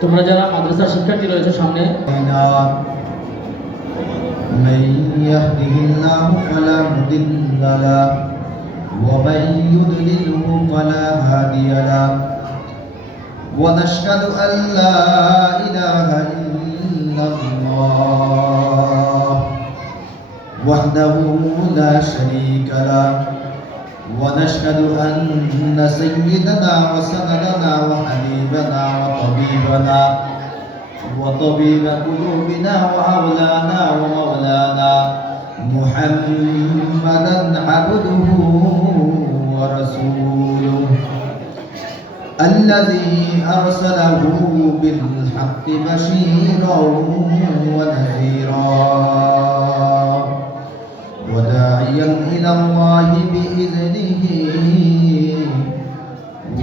তোমরা যারা মাদ্রাসার শিক্ষার্থী রয়েছে সামনে من يهده الله فلا مضل له ومن يضلله فلا هادي له ونشهد أن لا إله إلا الله وحده لا شريك له ونشهد أن سيدنا وسندنا وحبيبنا وطبيب قلوبنا وأولانا ومولانا محمدا عبده ورسوله الذي أرسله بالحق بشيرا ونذيرا وداعيا إلى الله بإذنه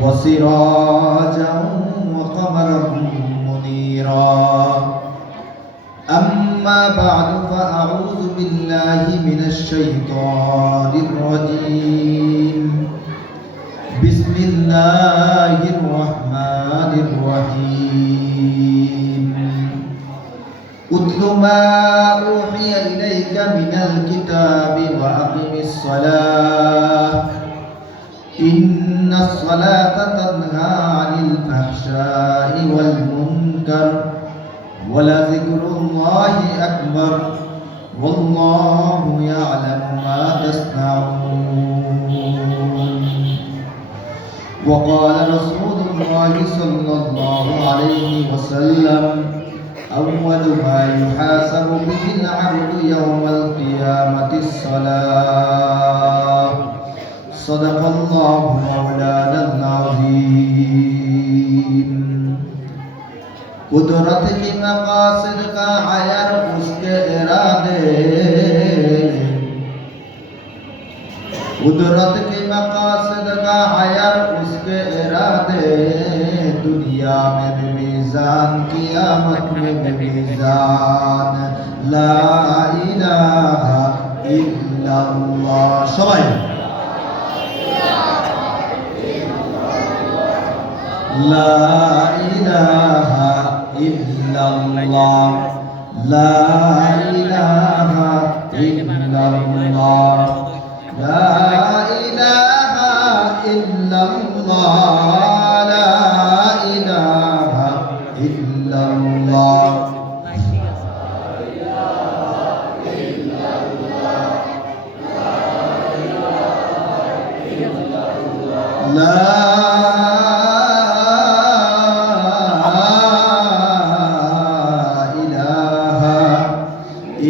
وسراجا وقمرا منيرا أما بعد فأعوذ بالله من الشيطان الرجيم بسم الله الرحمن الرحيم اتل ما أوحي إليك من الكتاب وأقم الصلاة إن الصلاة تنهى عن الفحشاء والمنكر ولذكر الله أكبر والله يعلم ما تصنعون وقال رسول الله صلى الله عليه وسلم أول ما يحاسب به العبد يوم القيامة الصلاة صدق الله مولانا العظيم कुदरत की मकासद का आयर उसके इरादे कुदरत की मकासद का आयर उसके इरादे दुनिया में भी मीज़ान क़यामत में भी मीज़ान ला इलाहा इल्लल्लाह सबाई ला इलाहा इल्लल्लाह ला इलाहा इल्लल्लाह ला इलाहा इल्लल्लाह ला इलाहा इल्लल्लाह ला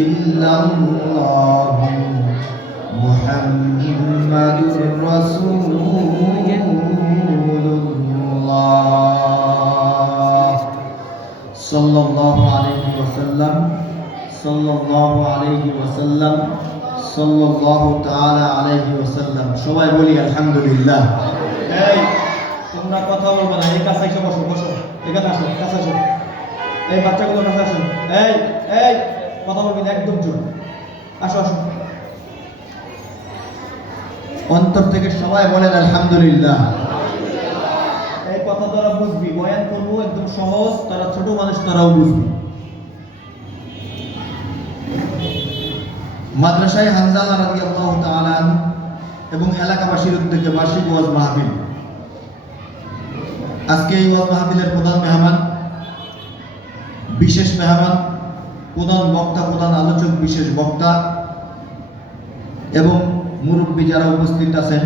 इल्लल्लाह मुहम्मदुर रसूलुल्लाह सल्लल्लाहु अलैहि वसल्लम सल्लल्लाहु अलैहि वसल्लम सल्लल्लाहु ताआला अलैहि वसल्लम সবাই বলি আলহামদুলিল্লাহ। এই তোমরা কথা বলবে না, এই কাছে এসে বসো বসো, এখানে আসো, কাছে আসো, এই বাচ্চাগুলো কাছে আসো, এই এই কথা বলবি না, একদম জোর, আসো আসো। অন্তর থেকে সবাই বলেন আলহামদুলিল্লাহ। এই কথা তোরা বুঝবি, বয়ান করবো একদম সহজ, তারা ছোট মানুষ তারাও বুঝবি। মাদ্রাসায় হানজালা রাদিয়াল্লাহু তাআলা আনহু এবং এলাকাবাসীর উদ্যোগে বার্ষিক ওয়াজ মাহফিল। আজকে এই ওয়াজ মাহফিলের প্রধান মেহমান, বিশেষ মেহমান, প্রধান বক্তা, প্রধান আলোচক, বিশেষ বক্তা এবং মুরব্বী যারা উপস্থিত আছেন,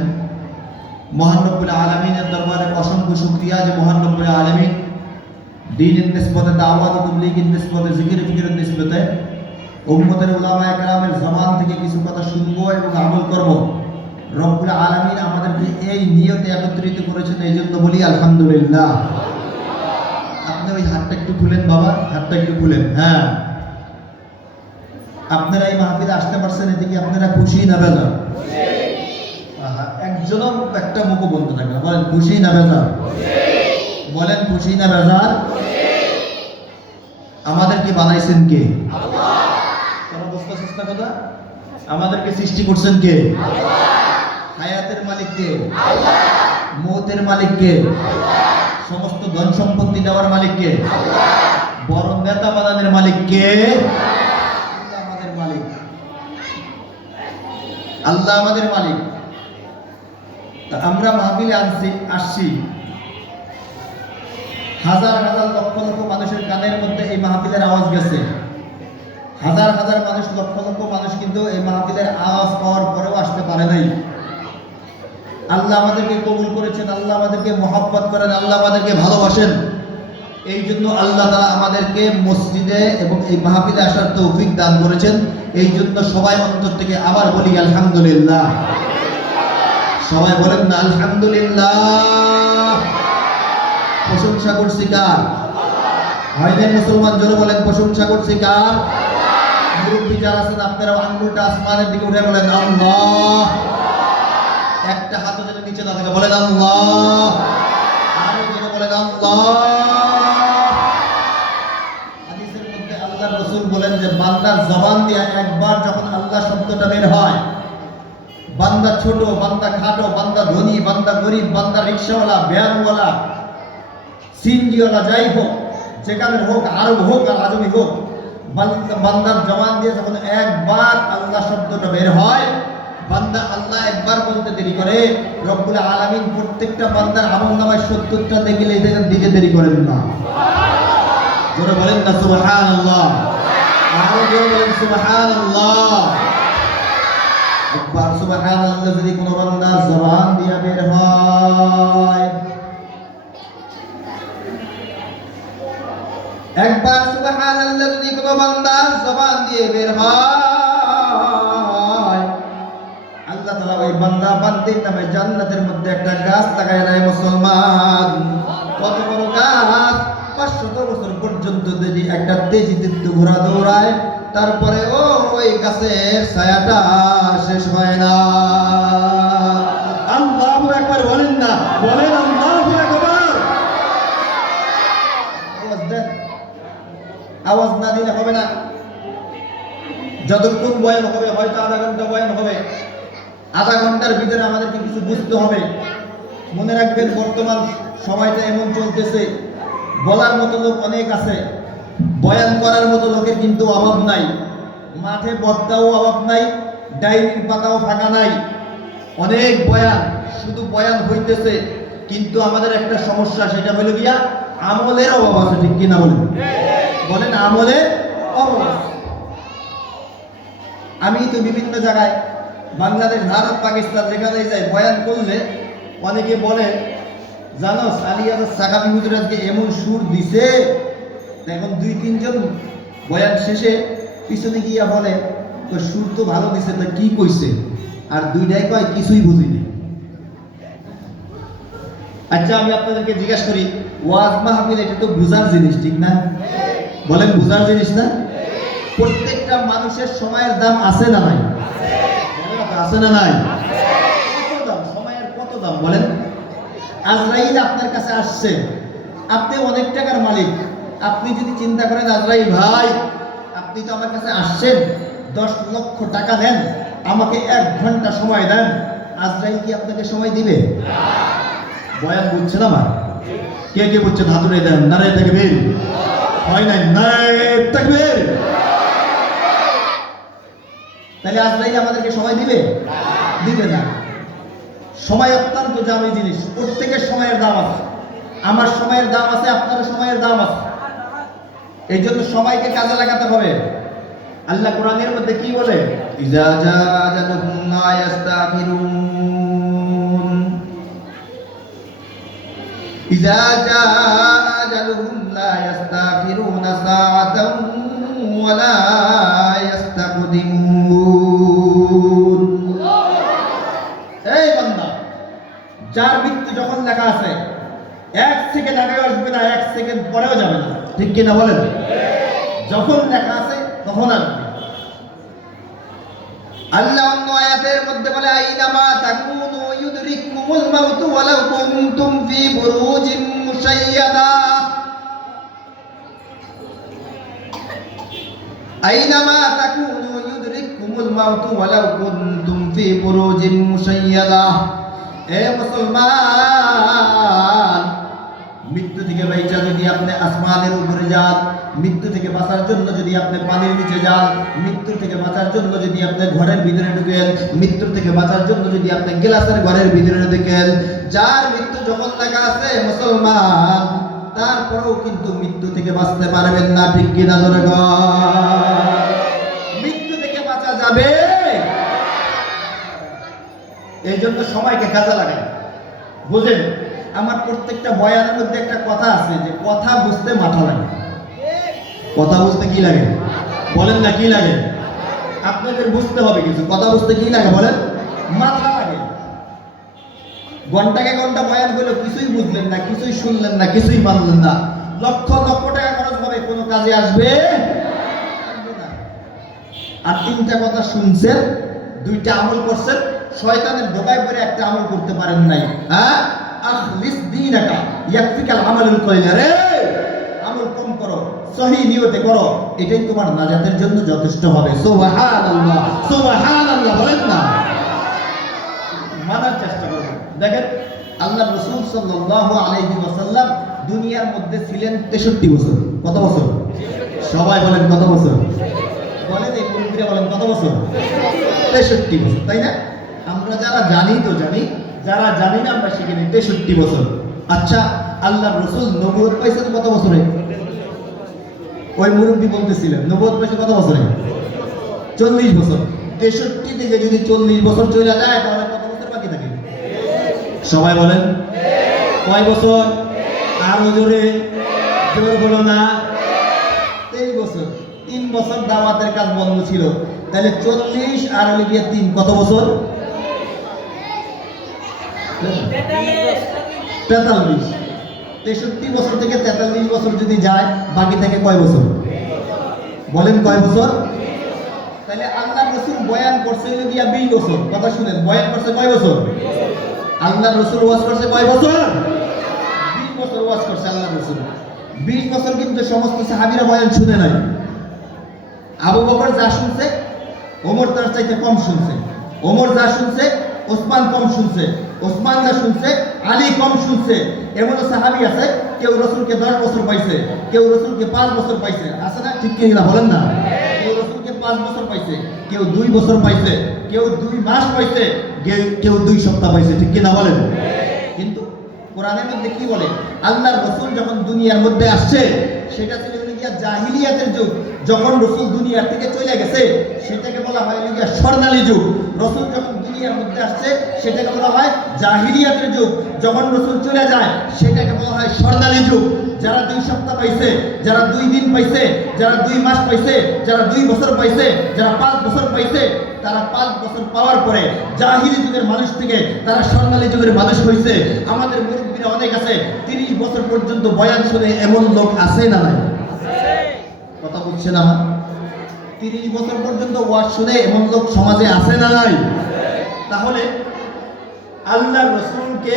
মহান রব্বুল আলামিনের দরবারে অসংখ্য শুকরিয়া যে মহান রব্বুল আলামিন দ্বীনের নিসবতে, দাওয়াত ও তাবলীগের নিসবতে, জিকির ফিকিরের নিসবতে উম্মতের উলামায়ে কেরামের জবান থেকে কিছু কথা শুনবো এবং আমল করব। রব্বুল আলামিন আমাদেরকে এই নিয়তে একত্রিত করেছেন, এই জন্য বলি আলহামদুলিল্লাহ। আপনি ওই হাতটা একটু খুলেন বাবা, হাতটা একটু খুলেন। হ্যাঁ, আপনারা এই মাহফিলে আসতে পারছেন, এদিকে আপনারা খুশি না বেজার? একজনও একটা মুখ বলতে থাকে না, বলেন খুশি না বেজার? বলেন খুশি না বেজার? আমাদেরকে বানাইছেন কে? তোরা বুঝতেছিস না কথা? আমাদেরকে সৃষ্টি করছেন কে? হায়াতের মালিক কে? মৌতের মালিক কে? সমস্ত ধন সম্পত্তি দেওয়ার মালিক কে? বড় নেতা বানানোর মালিক কে? আল্লাহ আমাদের মালিক। আল্লাহ আমাদের মালিক। তা আমরা মাহফিলে আসছি, হাজার হাজার লক্ষ লক্ষ মানুষের কানের মধ্যে এই মাহফিলের আওয়াজ গেছে। হাজার হাজার মানুষ, লক্ষ লক্ষ মানুষ কিন্তু এই মাহফিলের আওয়াজ পাওয়ার পরেও আসতে পারে নাই। আল্লাহ আমাদেরকে কবুল করেছেন, আল্লাহ আমাদেরকে মহব্বত করেন, আল্লাহ আমাদেরকে ভালোবাসেন। এই জন্য আল্লাহ তাআলা আমাদেরকে মসজিদে এবং এই মাহফিলে আসার তৌফিক দান করেছেন। এই জন্য সবাই অন্তর থেকে আবার বলি আলহামদুলিল্লাহ। সবাই বলেন না আলহামদুলিল্লাহ। প্রশংসা করছি কার? হয় নাই মুসলমান? জোরে বলেন প্রশংসা করছি কার? মুরব্বী যারা আছেন আপনারা আঙ্গুলটা আসমানের দিকে উঠে বলেন আল্লাহ। একটা হাতও যেন নিচে না থাকে, বলেন আল্লাহ। আরো জোরে বলেন আল্লাহ। হাদিসের মধ্যে আল্লাহর রাসূল বলেন যে বান্দার জবান দিয়ে একবার যখন আল্লাহ শব্দটা বের হয়, বান্দা ছোট, বান্দা খাটো, বান্দা ধনী, বান্দা গরিব, বান্দা রিকশাওয়ালা, ভ্যানওয়ালা, সিনজিওয়ালা, যাই হোক, যেখানে হোক, আরব হোক আর আজমি হোক, বান্দার জবান দিয়ে যখন একবার আল্লাহ শব্দটা বের হয়, বান্দা আল্লাহ একবার বলতে দেরি করে, রব্বুল আলামিন প্রত্যেকটা বান্দার আমলনামায় 70টা দেখলে এদের দিকে দেরি করেন না। জোরে বলেন না সুবহানাল্লাহ। আরো জোরে বলেন সুবহানাল্লাহ। একবার সুবহানাল্লাহ যদি কোনো বান্দার জবান দিয়ে বের হয়, একবার সুবহানাল্লাহ যদি কোনো বান্দার জবান দিয়ে বের হয়, আল্লাহ তাআলা ওই বান্দা বান্দির নামে জান্নাতের মধ্যে একটা গাছ লাগায় দেয়। মুসলমান, কত বড় গাছ! 500 বছর পর্যন্ত যদি একটা তেজিদীপ্ত ঘোড়া দৌড়ায়, তারপরে ওই গাছের ছায়াটা শেষ হয় না। আল্লাহু আকবার বলেন না, বলেন আল্লাহু আকবার। আওয়াজ দেন, আওয়াজ না দিলে হবে না। যতক্ষণ বয়ান হবে, হয়তো আধা ঘন্টা বয়ান হবে, আধা ঘন্টার ভিতরে আমাদেরকে কিছু বুঝতে হবে। মনে রাখবেন, বর্তমান সময়টা এমন চলতেছে, বলার মতো লোক অনেক আছে, বয়ান করার মতো লোকের কিন্তু অভাব নাই। মাঠে বক্তাও অভাব নাই, ডায়েরির পাতাও ফাঁকা নাই। অনেক বয়ান, শুধু বয়ান হইতেছে, কিন্তু আমাদের একটা সমস্যা, সেটা হলো গিয়া আমলের অভাব আছে। ঠিক কিনা বলেন? বলেন আমলের অভাব আছে। আমি তো বিভিন্ন জায়গায়, বাংলাদেশ, ভারত, পাকিস্তান যেখানেই যাই, বয়ান করলে অনেকে বলে, জানো আলিয়ার সাকাবি হুজুর আজকে এমন সুর দিছে। এখন 2-3 জন বয়ান শেষে পিছনে গিয়া বলে, সুর তো ভালো দিছে, তা কি কইছে? আর দুইটাই কয় কিছুই বুঝিনি। আচ্ছা, আমি আপনাদেরকে জিজ্ঞাসা করি, ওয়াজ মাহফিল এটা তো বুঝার জিনিস, ঠিক না? বলেন বুঝার জিনিস না? প্রত্যেকটা মানুষের সময়ের দাম আছে না নাই? আছে না নাই? কত দাম? সময়ের কত দাম বলেন? আজরাইল আপনার কাছে আসছে, আপনি অনেক টাকার মালিক। আপনি যদি চিন্তা করেন, আজরাইল ভাই আপনি তো আমার কাছে আসছেন, 10 লক্ষ টাকা দেন, আমাকে 1 ঘন্টা সময় দেন, আজরাইল কি আপনাকে সময় দিবে? বয়ান বুঝছেন আমার? কে কে বুঝছেন? হাতুড়ে দেন, নারায়ে তাকবীর। হয় নাই? নারায়ে তাকবীর। তাহলে আজরাইল আমাদেরকে সময় দিবে? দিবে না। সময় অত্যন্ত দামি জিনিস, প্রত্যেকের সময়ের দাম আছে। আমার সময়ের দাম আছে, আপনার সময়ের দাম আছে। এই জন্য সময়কে কাজে লাগাতে হবে। আল্লাহ কোরআনের মধ্যে কি বলে? ইজা জা আজালুহুম লা ইস্তাগফিরুন, ইজা জা আজালুহুম লা ইস্তাগফিরুনা সাআতান ওয়া লা ইস্তাকদিমুন। এই বান্দা, যার মৃত্যু যখন লেখা আছে, 1 সেকেন্ড আগে আসবে না, 1 সেকেন্ড পরেও যাবে না। ঠিক কিনা বলেন? যখন লেখা আছে তখন আসবে। আল্লাহ অন্য আয়াতের মধ্যে বলে, আইনামা তাকুনু ইউদরিকুমুল মাউতু ওয়ালাউ কুনতুম ফি বুরুজিন মুশাইয়াদা। আইনামা তাকুনু ইউদরিকুমুল মাউতু ওয়ালাউ কুনতুম ফি বুরুজিন মুশাইয়াদা। এ মুসলমান, থেকে বাইচা যদি আপনি আসমানের উপরে যান, মৃত্যু থেকে বাঁচার জন্য যদি আপনি পানির নিচে যান, মৃত্যু থেকে বাঁচার জন্য যদি আপনি ঘরের ভিতরে ঢুকেন, মৃত্যু থেকে বাঁচার জন্য যদি আপনি গ্লাসের ঘরের ভিতরে ঢুকেন, যার মৃত্যু যখন লেখা আছে মুসলমান, তারপরেও কিন্তু মৃত্যু থেকে বাঁচতে পারবেন না। ঠিক কিনা জোরে বল? মৃত্যু থেকে বাঁচা যাবে? এই জন্য সময়কে কাজে লাগাই। বুঝেন, আমার প্রত্যেকটা বয়ানের মধ্যে একটা কথা আছে যে কথা বুঝতে মাথা লাগে। কথা বুঝতে কি লাগে বলেন না? কি লাগে? আপনাদের বুঝতে হবে কিছু। কথা বুঝতে কি লাগে বলেন? মাথা লাগে। ঘন্টাকে ঘন্টা বয়ান হলো, কিছুই বুঝলেন না, কিছুই শুনলেন না, কিছুই মানলেন না, লক্ষ লক্ষ টাকা খরচ হবে, কোনো কাজে আসবে না। আর তিনটা কথা শুনছেন, দুইটা আমল করছেন, শয়তানের ধোঁকায় পড়ে একটা আমল করতে পারেন নাই। হ্যাঁ, আখলিস দীনাকা ইয়াকফিকাল আমালুল কলিল। রে আমল কম করো, সহি নিয়তে করো, এটাই তোমার নাজাতের জন্য যথেষ্ট হবে। সুবহানাল্লাহ, সুবহানাল্লাহ বলেন না? মানার চেষ্টা করবেন। দেখেন, আল্লাহ রাসূল সাল্লাল্লাহু আলাইহি ওয়াসাল্লাম দুনিয়ার মধ্যে ছিলেন 63 বছর। কত বছর? সবাই বলেন কত বছর? বলেন, এই মুরব্বিরা বলেন কত বছর? 63 বছর, তাই না? আমরা যারা জানি তো জানি, যারা জানি না আমরা শিখিনি 63 বছর। আচ্ছা, আল্লাহ রাসূল নবুয়ত পাইছেন কত বছরে? ওই মুরব্বি বলতেছিলেন নবুয়ত পাইছে কত বছরে? 40 বছর। 63 থেকে যদি 40 বছর চলে যায়, তাহলে কত বছর বাকি থাকে? সবাই বলেন কয় বছর? আরো জোরে, জোর বলো না। 23 বছর। 3 বছর দাওয়াতের কাজ বন্ধ ছিল, তাহলে 40 আর হলে গিয়ে 3, কত বছর? 43। 63 বছর থেকে 43 বছর যদি যায়, বাকি থাকে কয় বছর? বলেন কয় বছর? তাহলে আল্লাহ রাসূল বয়ান করছে হলো গিয়া 20 বছর। কথা শুনেন, বয়ান করছে কয় বছর? আল্লাহ রাসূল ওয়াজ করছে কয় বছর? 20 বছর ওয়াজ করছে আল্লাহ রাসূল। 20 বছর কিন্তু সমস্ত সাহাবীরা বয়ান শুনে নাই। আবু বকর যা শুনছে, ওমর তার চাইতে কম শুনছে। ওমর যা শুনছে, ওসমান কম শুনছে। ওসমান যা শুনছে, আলী কম শুনছে। এমন সাহাবী আছে, কেউ রাসূলকে 10 বছর পাইছে, কেউ রাসূলকে 5 বছর পাইছে। আছে না? ঠিক কি না বলেন না? কেউ রাসূলকে 5 বছর পাইছে, কেউ 2 বছর পাইছে, কেউ 2 মাস পাইছে, কেউ 2 সপ্তাহ পাইছে। ঠিক কি না বলেন? কিন্তু কোরআনের মধ্যে কি বলে? আল্লাহর রাসূল যখন দুনিয়ার মধ্যে আসছে, সেটা ছিল গিয়া জাহিলিয়াতের যুগ। যখন রাসূল দুনিয়ার থেকে চলে গেছে, সেটাকে বলা হয় গিয়া স্বর্ণালী যুগ। রাসূল যখন দুনিয়ার মধ্যে আসছে, সেটাকে বলা হয় জাহিলিয়াতের যুগ। যখন রাসূল চলে যায়, সেটাকে বলা হয় স্বর্ণালী যুগ। যারা 2 সপ্তাহ পাইছে, যারা 2 দিন পাইছে, যারা 2 মাস পাইছে, যারা 2 বছর পাইছে, যারা 5 বছর পাইছে, তারা 5 বছর পাওয়ার পরে জাহিলি যুগের মানুষ থেকে তারা স্বর্ণালী যুগের মানুষ হয়েছে। আমাদের মুরব্বীরা অনেক আছে, 30 বছর পর্যন্ত বয়ান শুনে এমন লোক আছে না নাই? কথা বুঝছেন আমার? 30 বছর পর্যন্ত ওয়াজ শুনে এমন লোক সমাজে আছে না নাই? তাহলে আল্লাহর রাসূলকে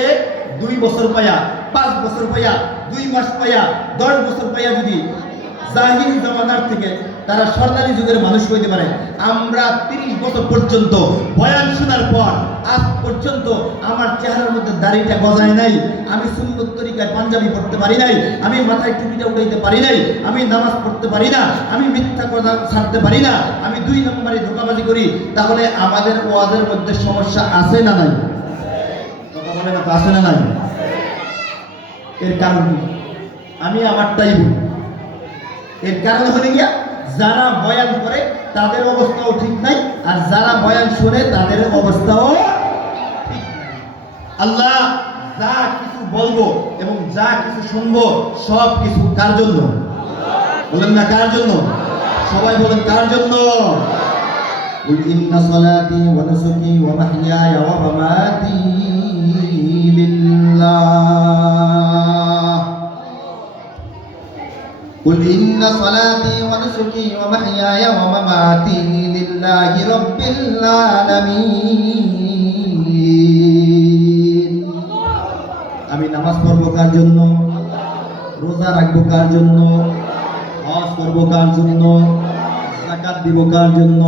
2 বছর পায়া, 5 বছর পায়া, 2 মাস পায়া, 10 বছর পায়া যদি জাহিলি জামানার থেকে তারা স্বর্ণালী যুগের মানুষ হইতে পারে, আমরা 30 বছর পর্যন্ত বয়ান শোনার পর আজ পর্যন্ত আমার চেহারার মধ্যে দাড়িটা গজায় নাই, আমি সুন্নত তরিকায় পাঞ্জাবি পড়তে পারি নাই, আমি মাথায় টুপিটা উঠাইতে পারি নাই, আমি নামাজ পড়তে পারি না, আমি মিথ্যা কথা ছাড়তে পারি না, আমি 2 নম্বরে ধোঁকাবাজি করি, তাহলে আমাদের ওয়াজের মধ্যে সমস্যা আছে না নাই? কথা বলে না, আছে না নাই? এর কারণ কি? আমি আমারটাই বলি। এর কারণ হলে গিয়া যারা বয়ান করে তাদের অবস্থাও ঠিক নাই, আর যারা বয়ান শুনে তাদের অবস্থাও ঠিক নাই। আল্লাহ যা কিছু বলবো এবং যা কিছু শুনবো, সব কিছু কার জন্য? বলেন না কার জন্য? সবাই বলেন কার জন্য? কুল ইন্না সালাতি ওয়া নুসুকি ওয়া মাহইয়ায়া ওয়া মামাতি লিল্লাহ। কুল ইন্না সালাতি ওয়া নুসুকি ওয়া মাহইয়ায়া ওয়া মামাতি লিল্লাহি রাব্বিল আলামিন। আমি নামাজ পড়বো কার জন্য? রোজা রাখবো কার জন্য? হজ করবো কার জন্য? যাকাত দিব কার জন্য?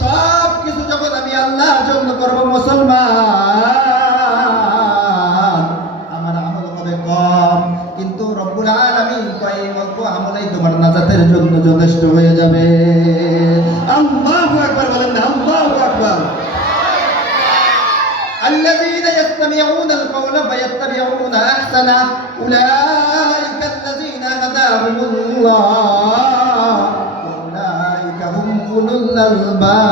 সব কিছু যখন আমি আল্লাহর জন্য করব মুসলমান, আমার আমল হবে কম, কিন্তু এই অল্প আমলেই তোমার নাজাতের জন্য যথেষ্ট হয়ে যাবে। আল্লাহু আকবার বলেন না, আল্লাহু আকবার। الذين يستمعون القول فيتبعون احسنه اولئك الذين هداهم الله واولئك هم اولو الالباب।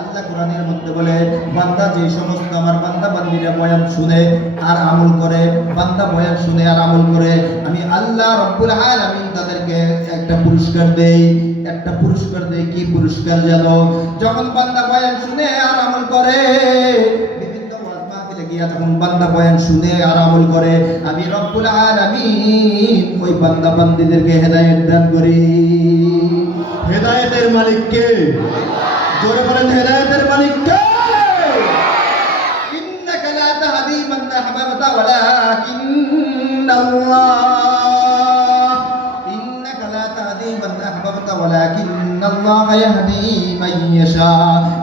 আল্লাহ কোরআনের মধ্যে বলে, বান্দা যে সমস্ত আমার বান্দা বান্দীরা বয়ান শুনে আর আমল করে, বান্দা বয়ান শুনে আর আমল করে, আমি আল্লাহ রাব্বুল আলামিন তাদেরকে একটা পুরস্কার দেই, একটা পুরস্কার দেই। কি পুরস্কার জানো? যখন বান্দা বয়ান শুনে আর আমল করে, বিভিন্ন ওয়াজ মাহফিলে গিয়া যখন বান্দা বয়ান শুনে আর আমল করে, আমি রব্বুল আলামিন ওই বান্দা বান্দীদেরকে হেদায়েত দান করি। হেদায়েতের মালিক কে? জোরে বলেন, হেদায়েতের মালিক কে? ইন্নাকা লা তাহদি মান আহবাবতা ওয়ালাকিন্নাল্লাহ, ইন্নাকা লা তাহদি মান আহবাবতা ওয়ালাকিন্নাল্লাহ ইয়াহদি মান ইয়াশা,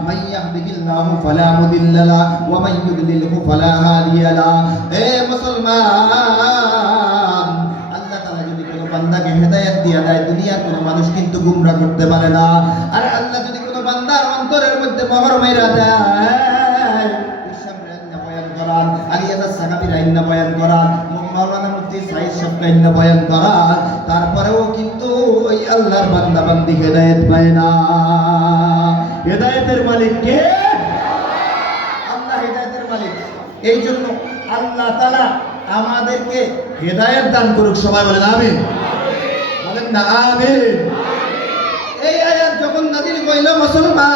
মান ইয়াহদিহিল্লাহু ফালা মুদিল্লা লাহু ওয়া মান ইউদ্লিলহু ফালা হাদিয়া লাহু। হে মুসলমান, আল্লাহ তাআলা যদি কোনো বান্দাকে হেদায়েত দিয়ে দেয়, দুনিয়ার কোনো মানুষ কিন্তু গুমরাহ করতে পারে না। আর আল্লাহ যদি কোনো বান্দার অন্তরের মধ্যে মোহর মাইরা দেয়, ইসলামের আইন বয়ান করান, আলিয়াদাস সাহাবীর আইন বয়ান করান, মাওলানা মুফতি সাইদ সাহেব আইন বয়ান করান, তারপরেও কিন্তু ওই আল্লাহর বান্দা বান্দি হেদায়েত পায় না। হেদায়েতের মালিক কে? আল্লাহ হেদায়েতের মালিক। এই জন্য আল্লাহ তাআলা আমাদেরকে হেদায়েত দান করুক। সবাই বলেন আমিন, বলেন না আমিন। এই আয়াত যখন নাযিল হইল, মুসলমান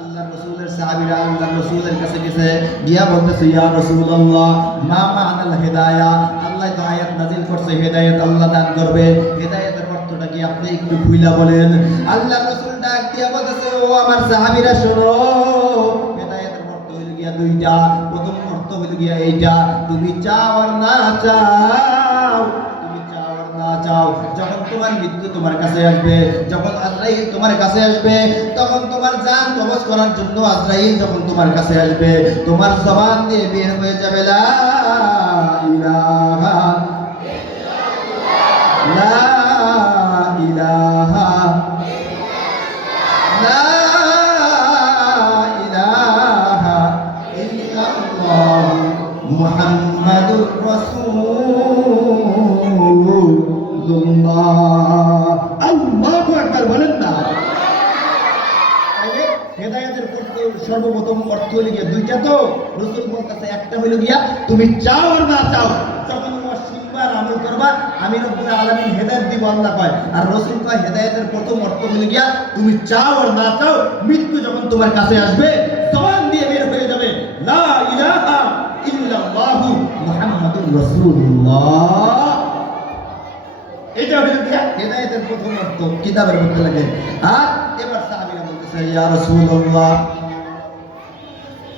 আল্লাহর রাসূলের সাহাবীরা আল্লাহর রাসূলের কাছে গেছে, গিয়া বলতেছে, ইয়া রাসূলুল্লাহ মা মা'নাল হিদায়াহ। আল্লাহ তো আয়াত নাযিল করছে হেদায়েত আল্লাহ দান করবে, হেদায়েতের অর্থটা কি আপনি একটু খুইলা বলেন। আল্লাহর রাসূল ডাক দিয়া বলতেছে, ও আমার সাহাবীরা শোনো, হেদায়েতের অর্থ হইল গিয়া দুইটা। প্রথম অর্থ হইল গিয়া এইটা, তুমি চাও আর না চাও, চাও, যখন তোমার মৃত্যু তোমার কাছে আসবে, যখন আজরাইল তোমার কাছে আসবে, তখন তোমার জান কবজ করার জন্য আজরাইল যখন তোমার কাছে আসবে, তোমার জবান দিয়ে বের হয়ে যাবে লা ইলাহা লা ইলাহা লা ইলাহা ইল্লাল্লাহ মুহাম্মাদুর রাসূলুল্লাহ। আল্লাহু আকবার বলেন না। তাইলে হেদায়েতের সর্বপ্রথম অর্থ হইল গিয়া দুইটা। তো রাসূল বলতেছে, একটা হইল গিয়া তুমি চাও আর না চাও, যখন তোমার শুনবা আর আমল করবা, আমি রব্বুল আলামিন হেদায়েত দিব আল্লাহ কয়। আর রাসূল কয় হেদায়েতের প্রথম অর্থ হইল গিয়া তুমি চাও আর না চাও, মৃত্যু যখন তোমার কাছে আসবে, জবান দিয়ে বের হয়ে যাবে লা ইলাহা ইল্লাল্লাহু মুহাম্মাদুর রাসূলুল্লাহ। এটা হলো কি হেদায়েতের প্রথম অর্থ কিতাবের মধ্যে লাগে। আর এবার সাহাবীরা বলতেছে, ইয়া রাসূলুল্লাহ,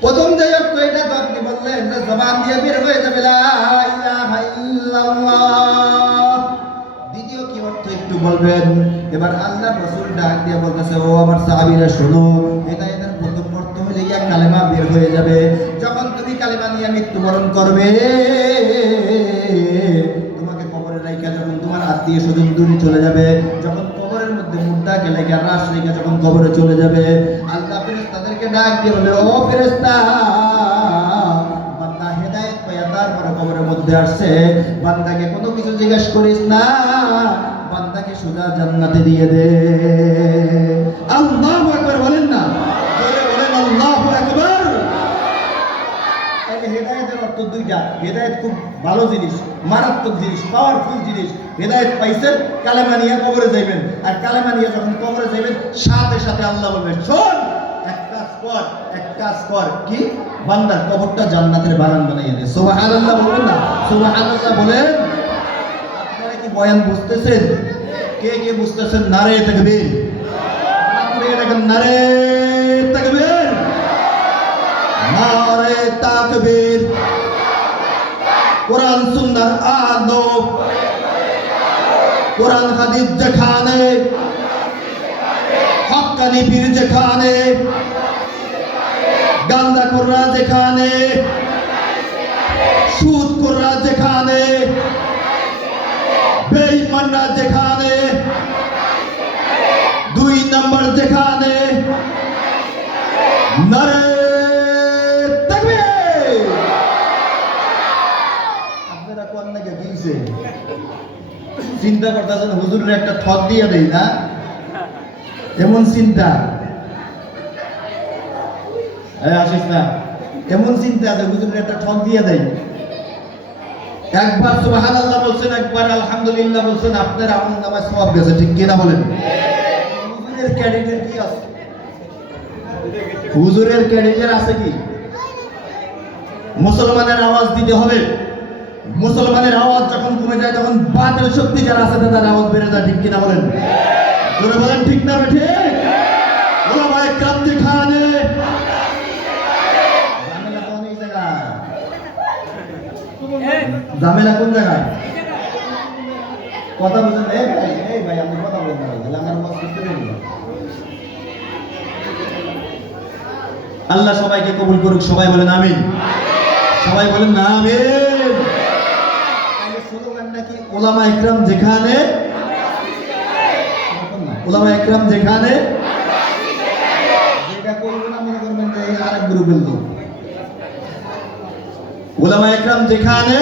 প্রথম যে অর্থ এটা তো আপনি বললেন যে জবান দিয়ে বের হয়ে যাবে লা ইলাহা ইল্লাল্লাহ, দ্বিতীয় কি অর্থ একটু বলবেন? এবার আল্লাহর রাসূল ডাক দিয়ে বলতেছে, ও আমার সাহাবীরা শোনো, হেদায়েতের প্রথম অর্থ হলো ইয়া কালেমা বের হয়ে যাবে। যখন তুমি কালেমা নিয়ে মৃত্যুবরণ করবে, তোমাকে কবরে রাইখা যখন তোমার আত্মীয় স্বজন দূরে চলে যাবে, যখন কবরের মধ্যে মুর্দা গেলে রাস রেখে যখন কবরে চলে যাবে, আল্লাহ ফেরেশতাদেরকে ডাক দিয়ে বলে, ও ফেরেশতা, বান্দা হেদায়েত পাইয়া তারপরে কবরের মধ্যে আসছে, বান্দাকে কোনো কিছু জিজ্ঞেস করিস না, বান্দাকে সোজা জান্নাতে দিয়ে দে। আল্লাহু আকবার বলেন না, জোরে বলেন আল্লাহু আকবার। হেদায়েতের অর্থ দুইটা। হেদায়েত খুব ভালো জিনিস, মারাত্মক জিনিস, পাওয়ারফুল জিনিস। হেদায়েত পাইছেন, কালেমা নিয়ে কবরে যাইবেন, আর কালেমা নিয়ে যখন কবরে যাইবেন, সাথে সাথে আল্লাহ বলবেন, শোন এক কাজ কর, এক কাজ কর। কি? বান্দার কবরটা জান্নাতের বাগান বানাইয়া দে। সুবহানাল্লাহ বলবেন না? সুবহানাল্লাহ বলেন। আপনারা কি বয়ান বুঝতেছেন? কে কে বুঝতেছেন? নারে তাকবীর, নারে তাকবীর, নারে তাকবীর। কোরআন সুন্নাহর আলো, কোরআন হাদিস যেখানে, হক্কানি পীর যেখানে, গাঁজাখোররা যেখানে, সুদখোররা যেখানে, বেঈমানরা যেখানে, 2 নম্বর যেখানে, নারে তাকবীর। আপনারা কোন নাকি দিয়েছে চিন্তা করতেছেন হুজুরের একটা ঠক দিয়ে দেই না, এমন চিন্তা আসিস না, এমন চিন্তা আছে হুজুরের একটা ঠক দিয়ে দেয়। একবার সুবহানাল্লাহ বলছেন, একবার আলহামদুলিল্লাহ বলছেন, আপনার আমল নামায় সওয়াব গেছে, ঠিক কিনা বলেন? হুজুরের ক্যাডেটের কি আছে? হুজুরের ক্যাডেটের আছে কি? মুসলমানের আওয়াজ দিতে হবে। মুসলমানের আওয়াজ যখন কমে যায় তখন বাতিল শক্তি যারা আছে তাদের আওয়াজ বেড়ে যায়, ঠিক কিনা বলেন? জোরে বলেন ঠিক না ঠিক? ওলামায়ে কেরাম যেখানে, ঝামেলা কোন জায়গায়? ঝামেলা কোন জায়গায়? কথা বুঝেন? এই ভাই আপনি কথা বলেন না, আমার ওয়াজ করতে দেন না। আল্লাহ সবাইকে কবুল করুক, সবাই বলেন আমিন। সবাই বলেন না আমিন। তাহলে স্লোগানটা কি? ওলামায়ে কেরাম যেখানে, ওলামায়ে কেরাম যেখানে, যেটা করবো না মনে করবেন যে আরেক গ্রুপের লোক। ওলামায়ে কেরাম যেখানে,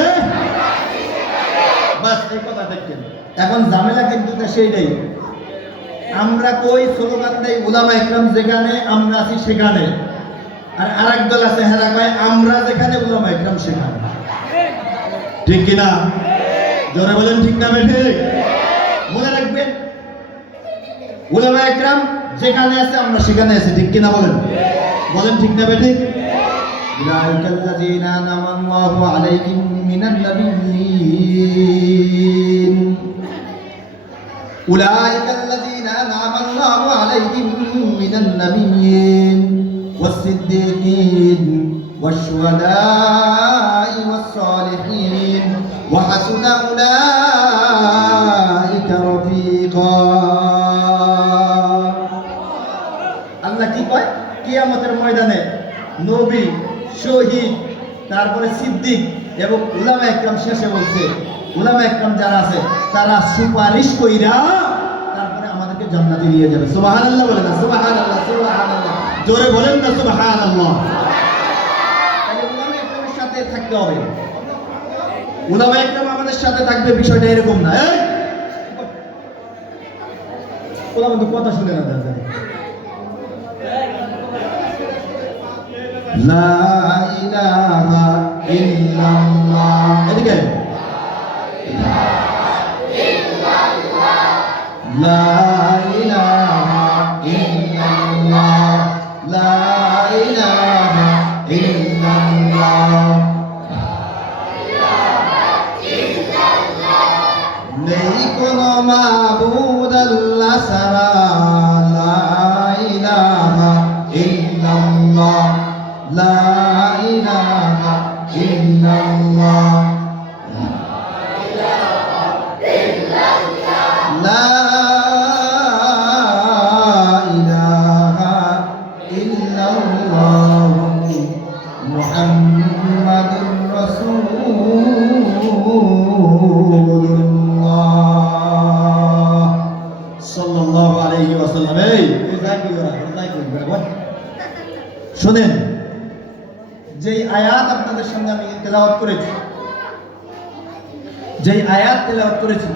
বাস এই কথা দেখেন। এখন ঝামেলা কিন্তু সেইটাই, আমরা কই স্লোগান দেই ওলামায়ে কেরাম যেখানে, আমরা আছি সেখানে, আর আরেক দল আছে হেরা কয় আমরা যেখানে ওলামায়ে কেরাম সেখানে, ঠিক কিনা? জোরে বলেন ঠিক না ঠিক? মনে রাখবেন ওলামায়ে কেরাম যেখানে আছে আমরা সেখানে আছি, ঠিক কিনা বলেন? বলেন ঠিক না ঠিক? উলাইকাল্লাযীনা আনআমাল্লাহু আলাইহিম মিনান নাবিয়্যিন, উলাইকাল্লাযীনা আনআমাল্লাহু আলাইহিম মিনান নাবিয়্যিন والصديقين والشهداء والصالحين وحسن أولئك رفيقا। আল্লাহ কি কয়? কিয়ামতের ময়দানে নবী, শহীদ, তারপরে সিদ্দিক এবং উলামায়ে কেরাম, শেষে বলছে উলামায়ে কেরাম যারা আছে তারা সুপারিশ কইরা তারপরে আমাদেরকে জান্নাতে নিয়ে যাবে। সুবহানাল্লাহ বলেন না? সুবহানাল্লাহ, সুবহানাল্লাহ, জোরে বলেন না সুবহানাল্লাহ। তাহলে উলামায়ে কেরামের সাথে থাকতে হবে। উলামায়ে কেরাম আমাদের সাথে থাকবে, বিষয়টা এরকম না। এই ওলা মত কথা শুনে না দাদা। লা ইলাহা ইল্লাল্লাহ, এদিকে লা ইলাহা ইল্লাল্লাহ, লা ইলাহা ইল্লাল্লাহ, নেই কোনো মাবুদ আল্লাহ ছাড়া, লা ইলাহা ইল্লাল্লাহ, লা ইলাহা ইল্লাল্লাহ, লা ইলাহা ইল্লাল্লাহ, মুহাম্মাদুর রাসূলুল্লাহ সাল্লাল্লাহু আলাইহি ওয়াসাল্লাম। এই যাই কই ওরা, যাই কই বল। শুনেন, যেই আয়াত আপনাদের সামনে আমি তেলাওয়াত করেছি, যেই আয়াত তেলাওয়াত করেছি,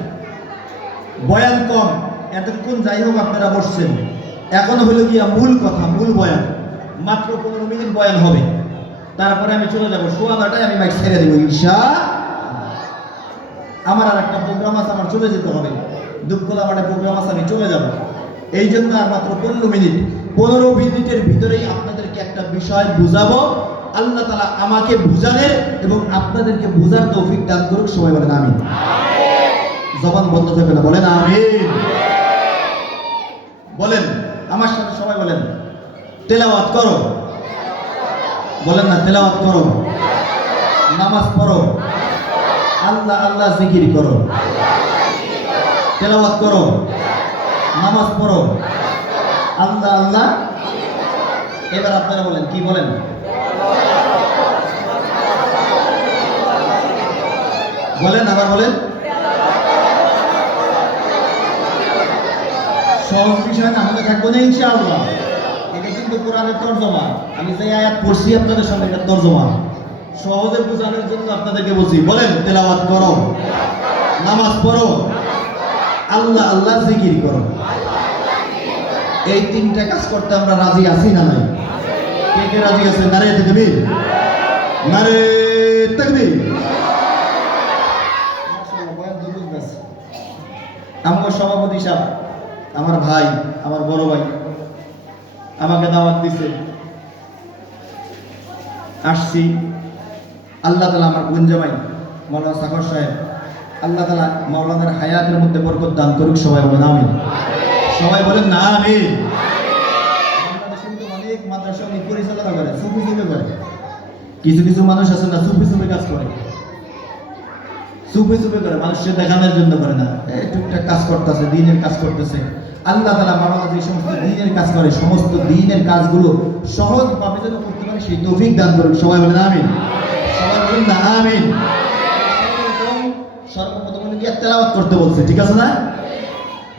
বয়ান কম, এতক্ষণ যাই হোক আপনারা বসছেন, এখন হলো গিয়া মূল কথা, মূল বয়ান। মাত্র 15 মিনিট বয়ান হবে, তারপরে আমি চলে যাবো। 9:15টায় আমি মাইক ছেড়ে দেবো ইনশাআল্লাহ। আমার আর একটা প্রোগ্রাম আছে, আমার চলে যেতে হবে। দুপুরবেলা আমার প্রোগ্রাম আছে, আমি চলে যাব। এই জন্য আর মাত্র 15 মিনিট। 15 মিনিটের ভিতরেই আপনাদেরকে একটা বিষয় বুঝাবো। আল্লাহ তাআলা আমাকে বুঝানোর এবং আপনাদেরকে বোঝার তৌফিক দান করুক। সবাই বলেন আমিন। জবান বন্ধ থাকবে না, বলেন আমিন। বলেন আমার সাথে, সবাই বলেন তেলাওয়াত করো। বলেন না, তেলাওয়াত করো, নামাজ পড়ো, আল্লাহ আল্লাহ জিকির করো। তেলাওয়াত করো, নামাজ পড়ো, আল্লাহ আল্লাহ। এবার আপনারা বলেন, কি বলেন? বলেন, আবার বলেন। সহজ বিষয় না, মনে থাকবো না ইনশাআল্লাহ। এটা কিন্তু কোরআনের তরজমা। আমি যে আয়াত পড়ছি আপনাদের সামনে এটা তরজমা। সহজে বোঝানোর জন্য আপনাদেরকে বলছি। বলেন, তেলাওয়াত করো, নামাজ পড়ো, আল্লাহ আল্লাহ জিকির করো। এই তিনটা কাজ করতে আমরা রাজি আছি না নাই? কে কে রাজি আছে? নারে তাকবীর, নারে তাকবীর। আমার সভাপতি সাহেব, আমার ভাই, আমার বড় ভাই আমাকে দাওয়াত দিছে, আসছি। আল্লাহ তাআলা আমার গুঞ্জামাই মাওলানা সাগর সাহেব, আল্লাহ তাআলা মাওলানার হায়াতের মধ্যে বরকত দান করুক। সবাই বলেন আমিন। সবাই বলেন না আমিন। বাংলাদেশে কিন্তু অনেক মাদ্রাসা উনি পরিচালনা করে, সুফি সুফি করে। কিছু কিছু মানুষ আছে না, সুফি সুফি কাজ করে, সুফি সুফি করে, মানুষের দেখানোর জন্য করে না। এই টুকটাক কাজ করতেছে, দিনের কাজ করতেছে। আল্লাহ তাআলা মাওলানা যে সমস্ত দিনের কাজ করে, সমস্ত দিনের কাজগুলো সহজভাবে যেন করতে পারে সেই তৌফিক দান করুন। সবাই বলেন আমিন। সবাই বলেন না আমিন। সর্বপ্রথম উনি তেলাওয়াত করতে বলছে, ঠিক আছে না?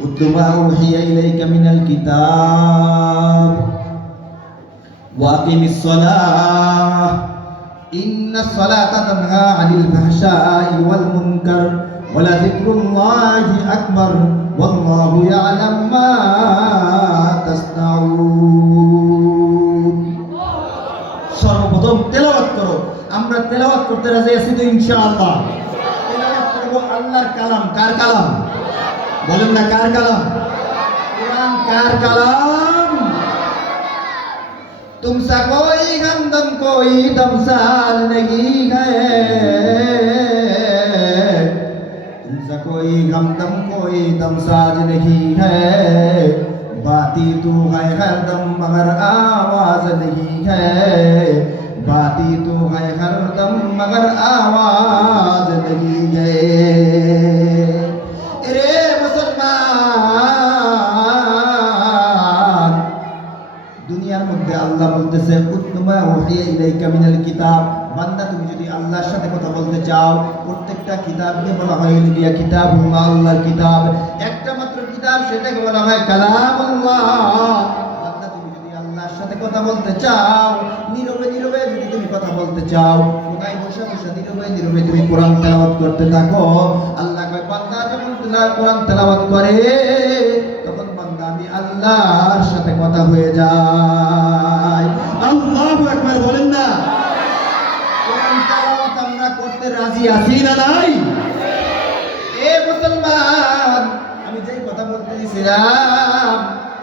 উতবা উহিয়া ইলাইকা মিনাল কিতাব ওয়া আকিমিস সালাহ ইন্নাস সালাতা তানহা আনিল ফাহশাই ওয়াল মুনকার ওয়া লাযিকরুল্লাহি আকবার ওয়াল্লাহু ইয়ালাম মা তাসনাউন। সর্বপ্রথম তেলাওয়াত করো। আমরা তেলাওয়াত করতে রাজি আছি তো ইনশাআল্লাহ? তেলাওয়াত করব আল্লাহর কালাম। কার কালাম? বলেন না, কার কালাম? कुरान कार कलाम। तुमसा कोई हमदम कोई दमसाल नहीं है, तुमसा कोई हमदम कोई दमसाज नहीं है, बाती तू है हरदम मगर आवाज नहीं है, बाती तू है हरदम मगर आवाज नहीं है। रे मुसलमान, দুনিয়ার মধ্যে আল্লাহ বলতেছে উতমা ওহিয়া ইলাইকা মিনাল কিতাব। বান্দা তুমি যদি আল্লাহর সাথে কথা বলতে চাও, প্রত্যেকটা কিতাবকে বলা হয় ইলিয়া কিতাবুল্লাহ, আল্লাহর কিতাব। একটা মাত্র কিতাব, সেটাকে বলা হয় কালামুল্লাহ। বান্দা তুমি যদি আল্লাহর সাথে কথা বলতে চাও, নীরবে নীরবে যদি তুমি কথা বলতে চাও, কোথায় বসে বসে নীরবে নীরবে তুমি কোরআন তেলাওয়াত করতে থাকো। আল্লাহ কয় বান্দা যখন কোরআন তেলাওয়াত করে তখন বান্দা আমি আল্লাহর সাথে কথা হয়ে যায়। আল্লাহু আকবার বলেন না? কোরআন তেলাওয়াত আমরা করতে রাজি আছি না নাই? এ মুসলমান, আমি যেই কথা বলতেছিলাম,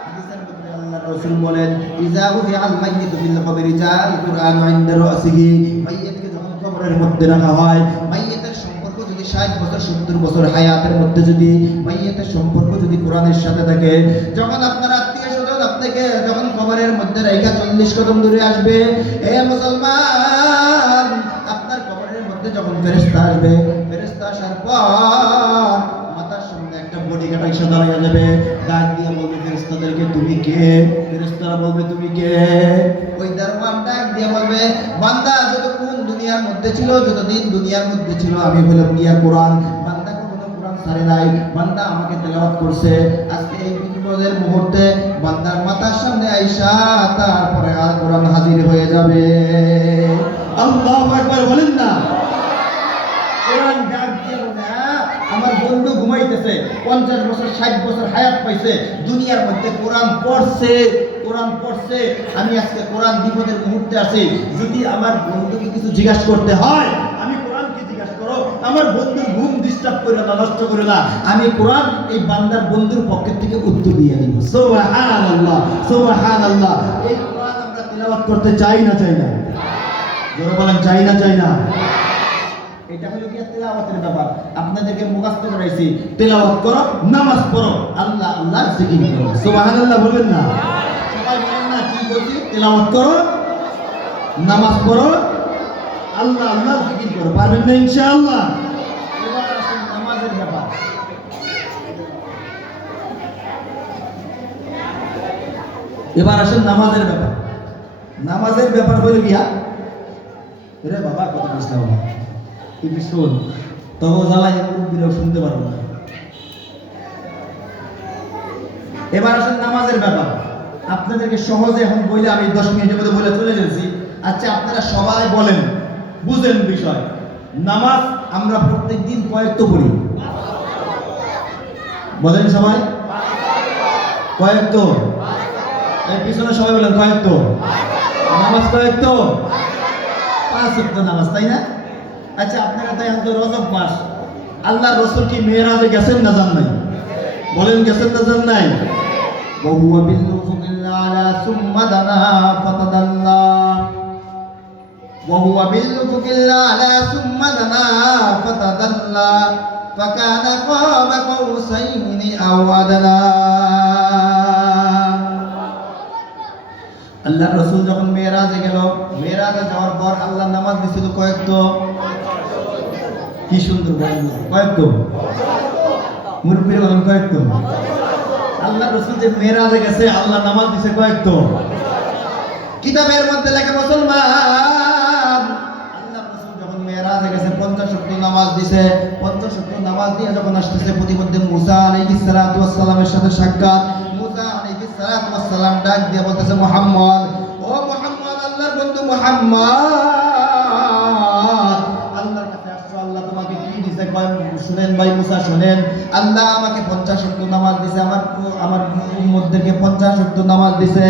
হাদিসের মধ্যে আল্লাহর রাসূল বলেন ইজা উযিআল মাইয়িতু ফিল কবরি জাআল কুরআনু ইনদা রাসিহি। মাইয়িতকে যখন কবরের মধ্যে রাখা হয়, মাইয়িতের সম্পর্ক যদি 60 বছর 70 বছর হায়াতের মধ্যে যদি মাইয়িতের সম্পর্ক যদি কোরআনের সাথে থাকে, যখন আপনার আত্মীয়-স্বজন আপনাকে যখন কবরের মধ্যে রাখা 40 কদম দূরে আসবে, এ মুসলমান, আপনার কবরের মধ্যে যখন ফেরেশতা আসবে, ফেরেশতা আসার পর মাথার সামনে একটা বডিগার্ড এসে দাঁড়িয়ে যাবে, ডাক দিয়ে বলবে ফেরেশতাদেরকে তুমি কে? ফেরেশতারা বলবে তুমি কে? ওই দরবার ডাক দিয়ে বলবে বান্দা যতক্ষণ দুনিয়ার মধ্যে ছিল, যতদিন দুনিয়ার মধ্যে ছিল আমি হলাম গিয়া কোরআন। বান্দা কখনো কোরআন ছাড়ে নাই, বান্দা আমাকে তেলাওয়াত করছে। আজকে এই বিপদের মুহূর্তে বান্দার মাথার সামনে আইসা তারপরে আর কোরআন হাজির হয়ে যাবে। আল্লাহু আকবার বলেন না? কোরআন ডাক দিয়ে বলে আমার বন্ধু ঘুমাইতেছে, 50 বছর 60 বছর হায়াত পাইছে, দুনিয়ার মধ্যে কোরআন পড়ছে, কোরআন পড়ছে। আমি আজকে কোরআন বিপদের মুহূর্তে আছি, যদি আমার বন্ধুকে কিছু জিজ্ঞাসা করতে হয় আমি কোরআনকে জিজ্ঞাসা করো, আমার বন্ধুর ঘুম ডিস্টার্ব করে না, নষ্ট করে না, আমি কোরআন এই বান্দার বন্ধুর পক্ষের থেকে উত্তর দিয়ে দিব। সুবহানাল্লাহ, সুবহানাল্লাহ। এই কোরআন আমরা তেলাওয়াত করতে চাই না চাই না? জোরে বলেন, চাই না চাই না? এটা হলো কি তেলাওয়াতের ব্যাপার। আপনাদেরকে মুখস্থ করাইছি, তেলাওয়াত করো, নামাজ পড়ো, আল্লাহ আল্লাহ জিকির করো। সুবহানাল্লাহ বলবেন না? সবাই বলেন না? কি বলছি? তেলাওয়াত করো, নামাজ পড়ো, আল্লাহ আল্লাহ জিকির করো। পারবেন না ইনশাআল্লাহ? এবার আসুন নামাজের ব্যাপার। এবার আসেন নামাজের ব্যাপার। নামাজের ব্যাপার হলো গিয়া, রে বাবা কত বুঝলাম না, একটু শোন। তবু জ্বালাই মুরব্বীরাও শুনতে পারবো না। এবার আসেন নামাজের ব্যাপার। আপনাদেরকে সহজে এখন বলে আমি 10 মিনিটের মধ্যে বলে চলে যাচ্ছি। আচ্ছা আপনারা সবাই বলেন, বুঝেন বিষয়। নামাজ আমরা প্রত্যেক দিন কয়েকটা পড়ি? বলেন সবাই কয়েকটা? এই পিছনে সবাই বলেন কয়েকটা? নামাজ কয়েকটা? 5 ওয়াক্ত নামাজ, তাই না? আচ্ছা আপনারা তো এখন তো রজব মাস, আল্লাহর রাসূল কি মেরাজে গেছেন না যান নাই? বলেন গেছেন না যান নাই? وهو بالأفق الأعلى ثم دنا فتدلى وهو بالأفق الأعلى ثم دنا فتدلى فكان قاب قوسين أو أدنى আল্লাহর রাসূল যখন মেরাজে গেল, মেরাজে যাওয়ার পর আল্লাহ নামাজ দিছিল কয়েকটা? কি সুন্দর বলেন, কয়েকটা? মুরব্বিরা বলেন কয়েকটা? আল্লাহ রাসূল যে মেরাজে গেছে আল্লাহ নামাজ দিছে কয়েকটা? কিতাবের মধ্যে লেখা মুসলমান আল্লাহ রাসূল যখন মেরাজে গেছে 50 ওয়াক্ত নামাজ দিছে। 50 ওয়াক্ত নামাজ দিয়ে যখন আসতেছে প্রতিমধ্যে মুসা আলাইহিস সালাতু ওয়াস সালামের সাথে সাক্ষাৎ। মুসা আলাইহিস সালাতু ওয়াস সালাম ডাক দিয়ে বলতেছে, মুহাম্মদ, ও মুহাম্মদ, আল্লাহর বন্ধু মুহাম্মদ, আল্লাহর কাছে আসছো, আল্লাহ তোমাকে কি দিছে? শুনেন ভাই মুসা, শুনেন, আল্লাহ আমাকে 50 ওয়াক্ত নামাজ দিছে, আমার উম্মতদেরকে 50 ওয়াক্ত নামাজ দিছে।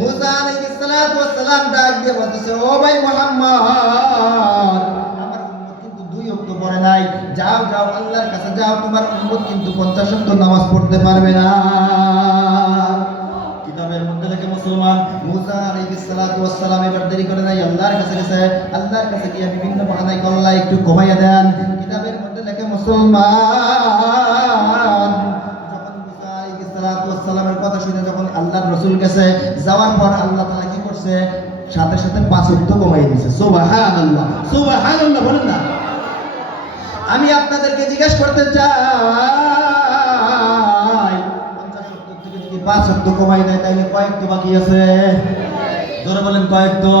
মুসা আলাইহিস সালাতু ওয়াস সালাম ডাক দিয়ে বলতেছে, ও ভাই মুহাম্মদ, আমার উম্মত কিন্তু 2 ওয়াক্ত পড়ে নাই, যাও যাও আল্লাহর কাছে যাও, তোমার উম্মত কিন্তু 50 ওয়াক্ত নামাজ পড়তে পারবে না। কিতাবের মধ্যে লেখা মুসলমান মুসা আলাইহিস সালাতু ওয়াস সালাম এবার দেরি করে নাই, আল্লাহর কাছে গেছে। আল্লাহর কাছে গিয়ে বিভিন্ন বাহানায় আল্লাহ একটু কমাইয়া দেন। কিতাবের মধ্যে লেখা মুসলমান যখন মুসা আলাইহিস সালাতু ওয়াস সালামের কথা শুনে যখন আল্লাহর রাসূল গেছে, যাওয়ার পর আল্লাহ তাআলা কি করছে? সাথে সাথে 5 ওয়াক্ত কমাই দিয়েছে। সুবহানাল্লাহ, সুবহানাল্লাহ বলেন না। আমি আপনাদেরকে জিজ্ঞেস করতে চাই, 50 ওয়াক্ত থেকে যদি 5 ওয়াক্ত কমাই দেয় তাহলে কয়েকটা বাকি আছে? জোরে বলেন কয়েকটা?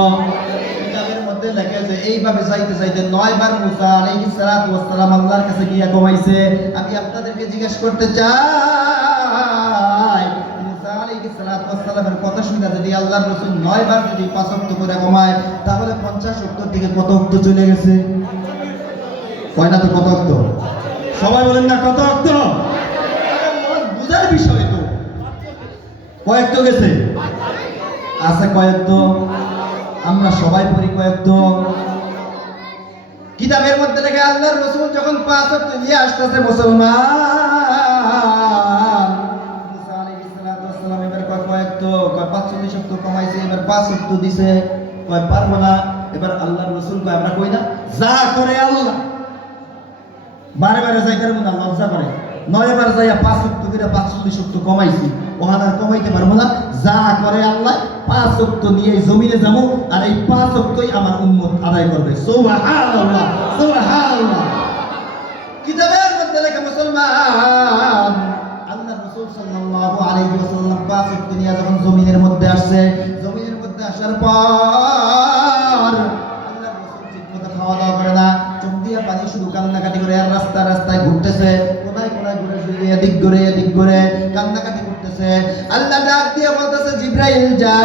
কিতাবের মধ্যে লেখা আছে এইভাবে যাইতে যাইতে 9 বার মুসা আলাইহিস সালাতু ওয়াস সালাম আল্লাহর কাছে গিয়া কমাইছে। আমি আপনাদেরকে জিজ্ঞেস করতে চাই, মুসা আলাইহিস সালাতু ওয়াস সালামের কথা শুনে যদি আল্লাহর রাসূল 9 বার যদি 5 ওয়াক্ত করে কমায়, তাহলে 50 ওয়াক্ত থেকে কত ওয়াক্ত চলে গেছে? কয় না তো কত ওয়াক্ত? সবাই বলেন না কত ওয়াক্ত? বুঝার বিষয় তো। কয়েকটা গেছে? আছে কয়েকটা? আমরা সবাই পড়ি কয়েকটা? কিতাবের মধ্যে লেখা আল্লাহর রাসূল যখন 5 ওয়াক্ত নিয়ে আসতেছে মুসলমান, মুসা আলাইহিস সালাতু ওয়াস সালাম এবার কয়েকটা? 45 ওয়াক্ত কমাইছে, এবার 5 ওয়াক্ত দিছে। কয় পারবো না। এবার আল্লাহর রাসূল কয় আমরা কই না, যা করে আল্লাহ। বারে বারে যাই করবো না, লজ্জা করে। 9 বার যাইয়া 5 ওয়াক্ত করে 45 ওয়াক্ত কমাইছি, ওহান আর কমাইতে পারবো না। যা করে আল্লাহ, 5 ওয়াক্ত নিয়ে জমিনে যাবো, আর এই 5 ওয়াক্তই আমার উম্মত আদায় করবে। সুবহানাল্লাহ, সুবহানাল্লাহ। কিতাবের মধ্যে লেখা মুসলমান আল্লাহর রাসূল সাল্লাল্লাহু আলাইহি ওয়াসাল্লাম 5 ওয়াক্ত নিয়ে যখন জমিনের মধ্যে আসছে, জমিনের মধ্যে আসার পর আল্লাহর রাসূল ঠিকমতো খাওয়া দাওয়া করে না, চোখ দিয়ে পানি শুধু কান্নাকাটি করে, আর রাস্তায় রাস্তায় ঘুরতেছে, কোনায় কোনায় ঘুরে ঘুরে এদিক করে কান্নাকাটি করতেছে। আল্লাহ ডাক দিয়ে বলতেছে, জিবরাইল যা,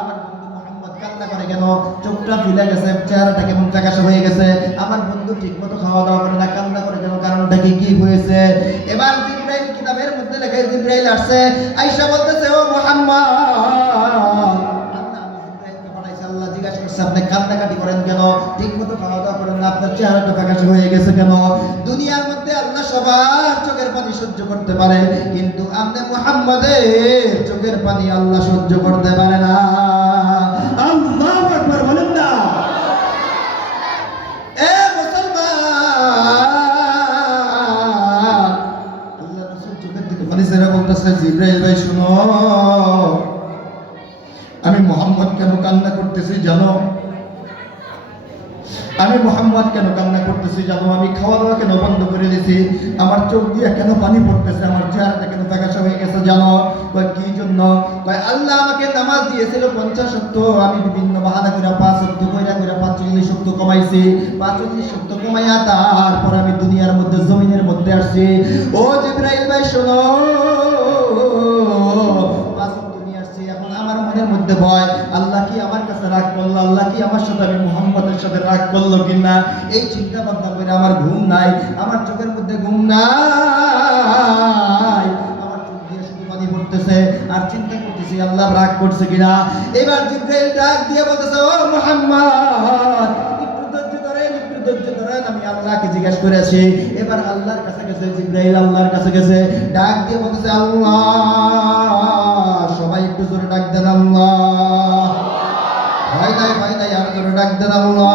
আমার বন্ধু মুহাম্মদ কান্না করে কেন? চোখটা ফুলে গেছে, চেহারাটা কেমন ফ্যাকাশে হয়ে গেছে, আমার বন্ধু ঠিকমতো খাওয়া দাওয়া করে না, কান্না করে কেন? কারণটা কি হয়েছে? এবার জিবরাইল, কিতাবের মধ্যে লেখা জিবরাইল আসছে, আয়েশা বলতেছে, ও মুহাম্মদ, আল্লাহ জিজ্ঞাসা করছে আপনি কান্নাকাটি করেন কেন? ঠিক মতো খাওয়া দাওয়া করেন না, আপনার চেহারাটা ফ্যাকাশে হয়ে গেছে কেন? দুনিয়ার মধ্যে আল্লাহ সবার চোখের পানি সহ্য করতে পারে, কিন্তু আপনি মুহাম্মদের চোখের পানি আল্লাহ সহ্য করতে পারে না। আল্লাহু আকবার বলেন না। এ মুসলমান, আল্লাহ রাসূল চোখের দিকে পানি ছেড়ে বলতেছে, জিবরাইল ভাই শুনো, আমি মুহাম্মদ কেন কান্না করতেছি জানো? আমি মুহাম্মদ কেন কান্না করতেছি জানো? আমি খাওয়া দাওয়া কেন বন্ধ করে দিয়েছি? আমার চোখ দিয়ে কেন পানি পড়তেছে? আমার চেহারাটা কেন ফ্যাকাশে হয়ে গেছে জানো? কয় কি জন্য? কয় আল্লাহ আমাকে নামাজ দিয়েছিল 50 ওয়াক্ত, আমি বিভিন্ন বাহানা করে 5 ওয়াক্ত কইরা 45 45 শক্ত কমাইছি, 45 শক্ত কমাইয়া তারপর আমি দুনিয়ার মধ্যে জমিনের মধ্যে আসছি। ও জিবরাইল ভাই শোনো, 5 শক্ত নিয়ে আসছি। এখন আমার মনের মধ্যে ভয়, আল্লাহ কি আমার কাছে রাগ করলো, আল্লাহ কি আমার সাথে, আমি মুহাম্মদের সাথে রাগ করলো কিনা, এই চিন্তা ভাবনা করে আমার ঘুম নাই, আমার চোখের মধ্যে ঘুম নাই, আমার চোখ দিয়ে শুধু পানি পড়তেছে আর চিন্তা করতেছি আল্লাহ রাগ করছে কিনা। এবার জিবরাইল ডাক দিয়ে বলতেছে, ও মুহাম্মদ একটু ধৈর্য ধরেন, একটু ধৈর্য ধরেন, আমি আল্লাহকে জিজ্ঞাসা করেছি। এবার আল্লাহর কাছে গেছে জিবরাইল, আল্লাহর কাছে গেছে, ডাক দিয়ে বলতেছে আল্লাহ, সবাই একটু জোরে ডাক দেন আল্লাহ, ভয় নাই আর জোরে ডাক দেন আল্লাহ,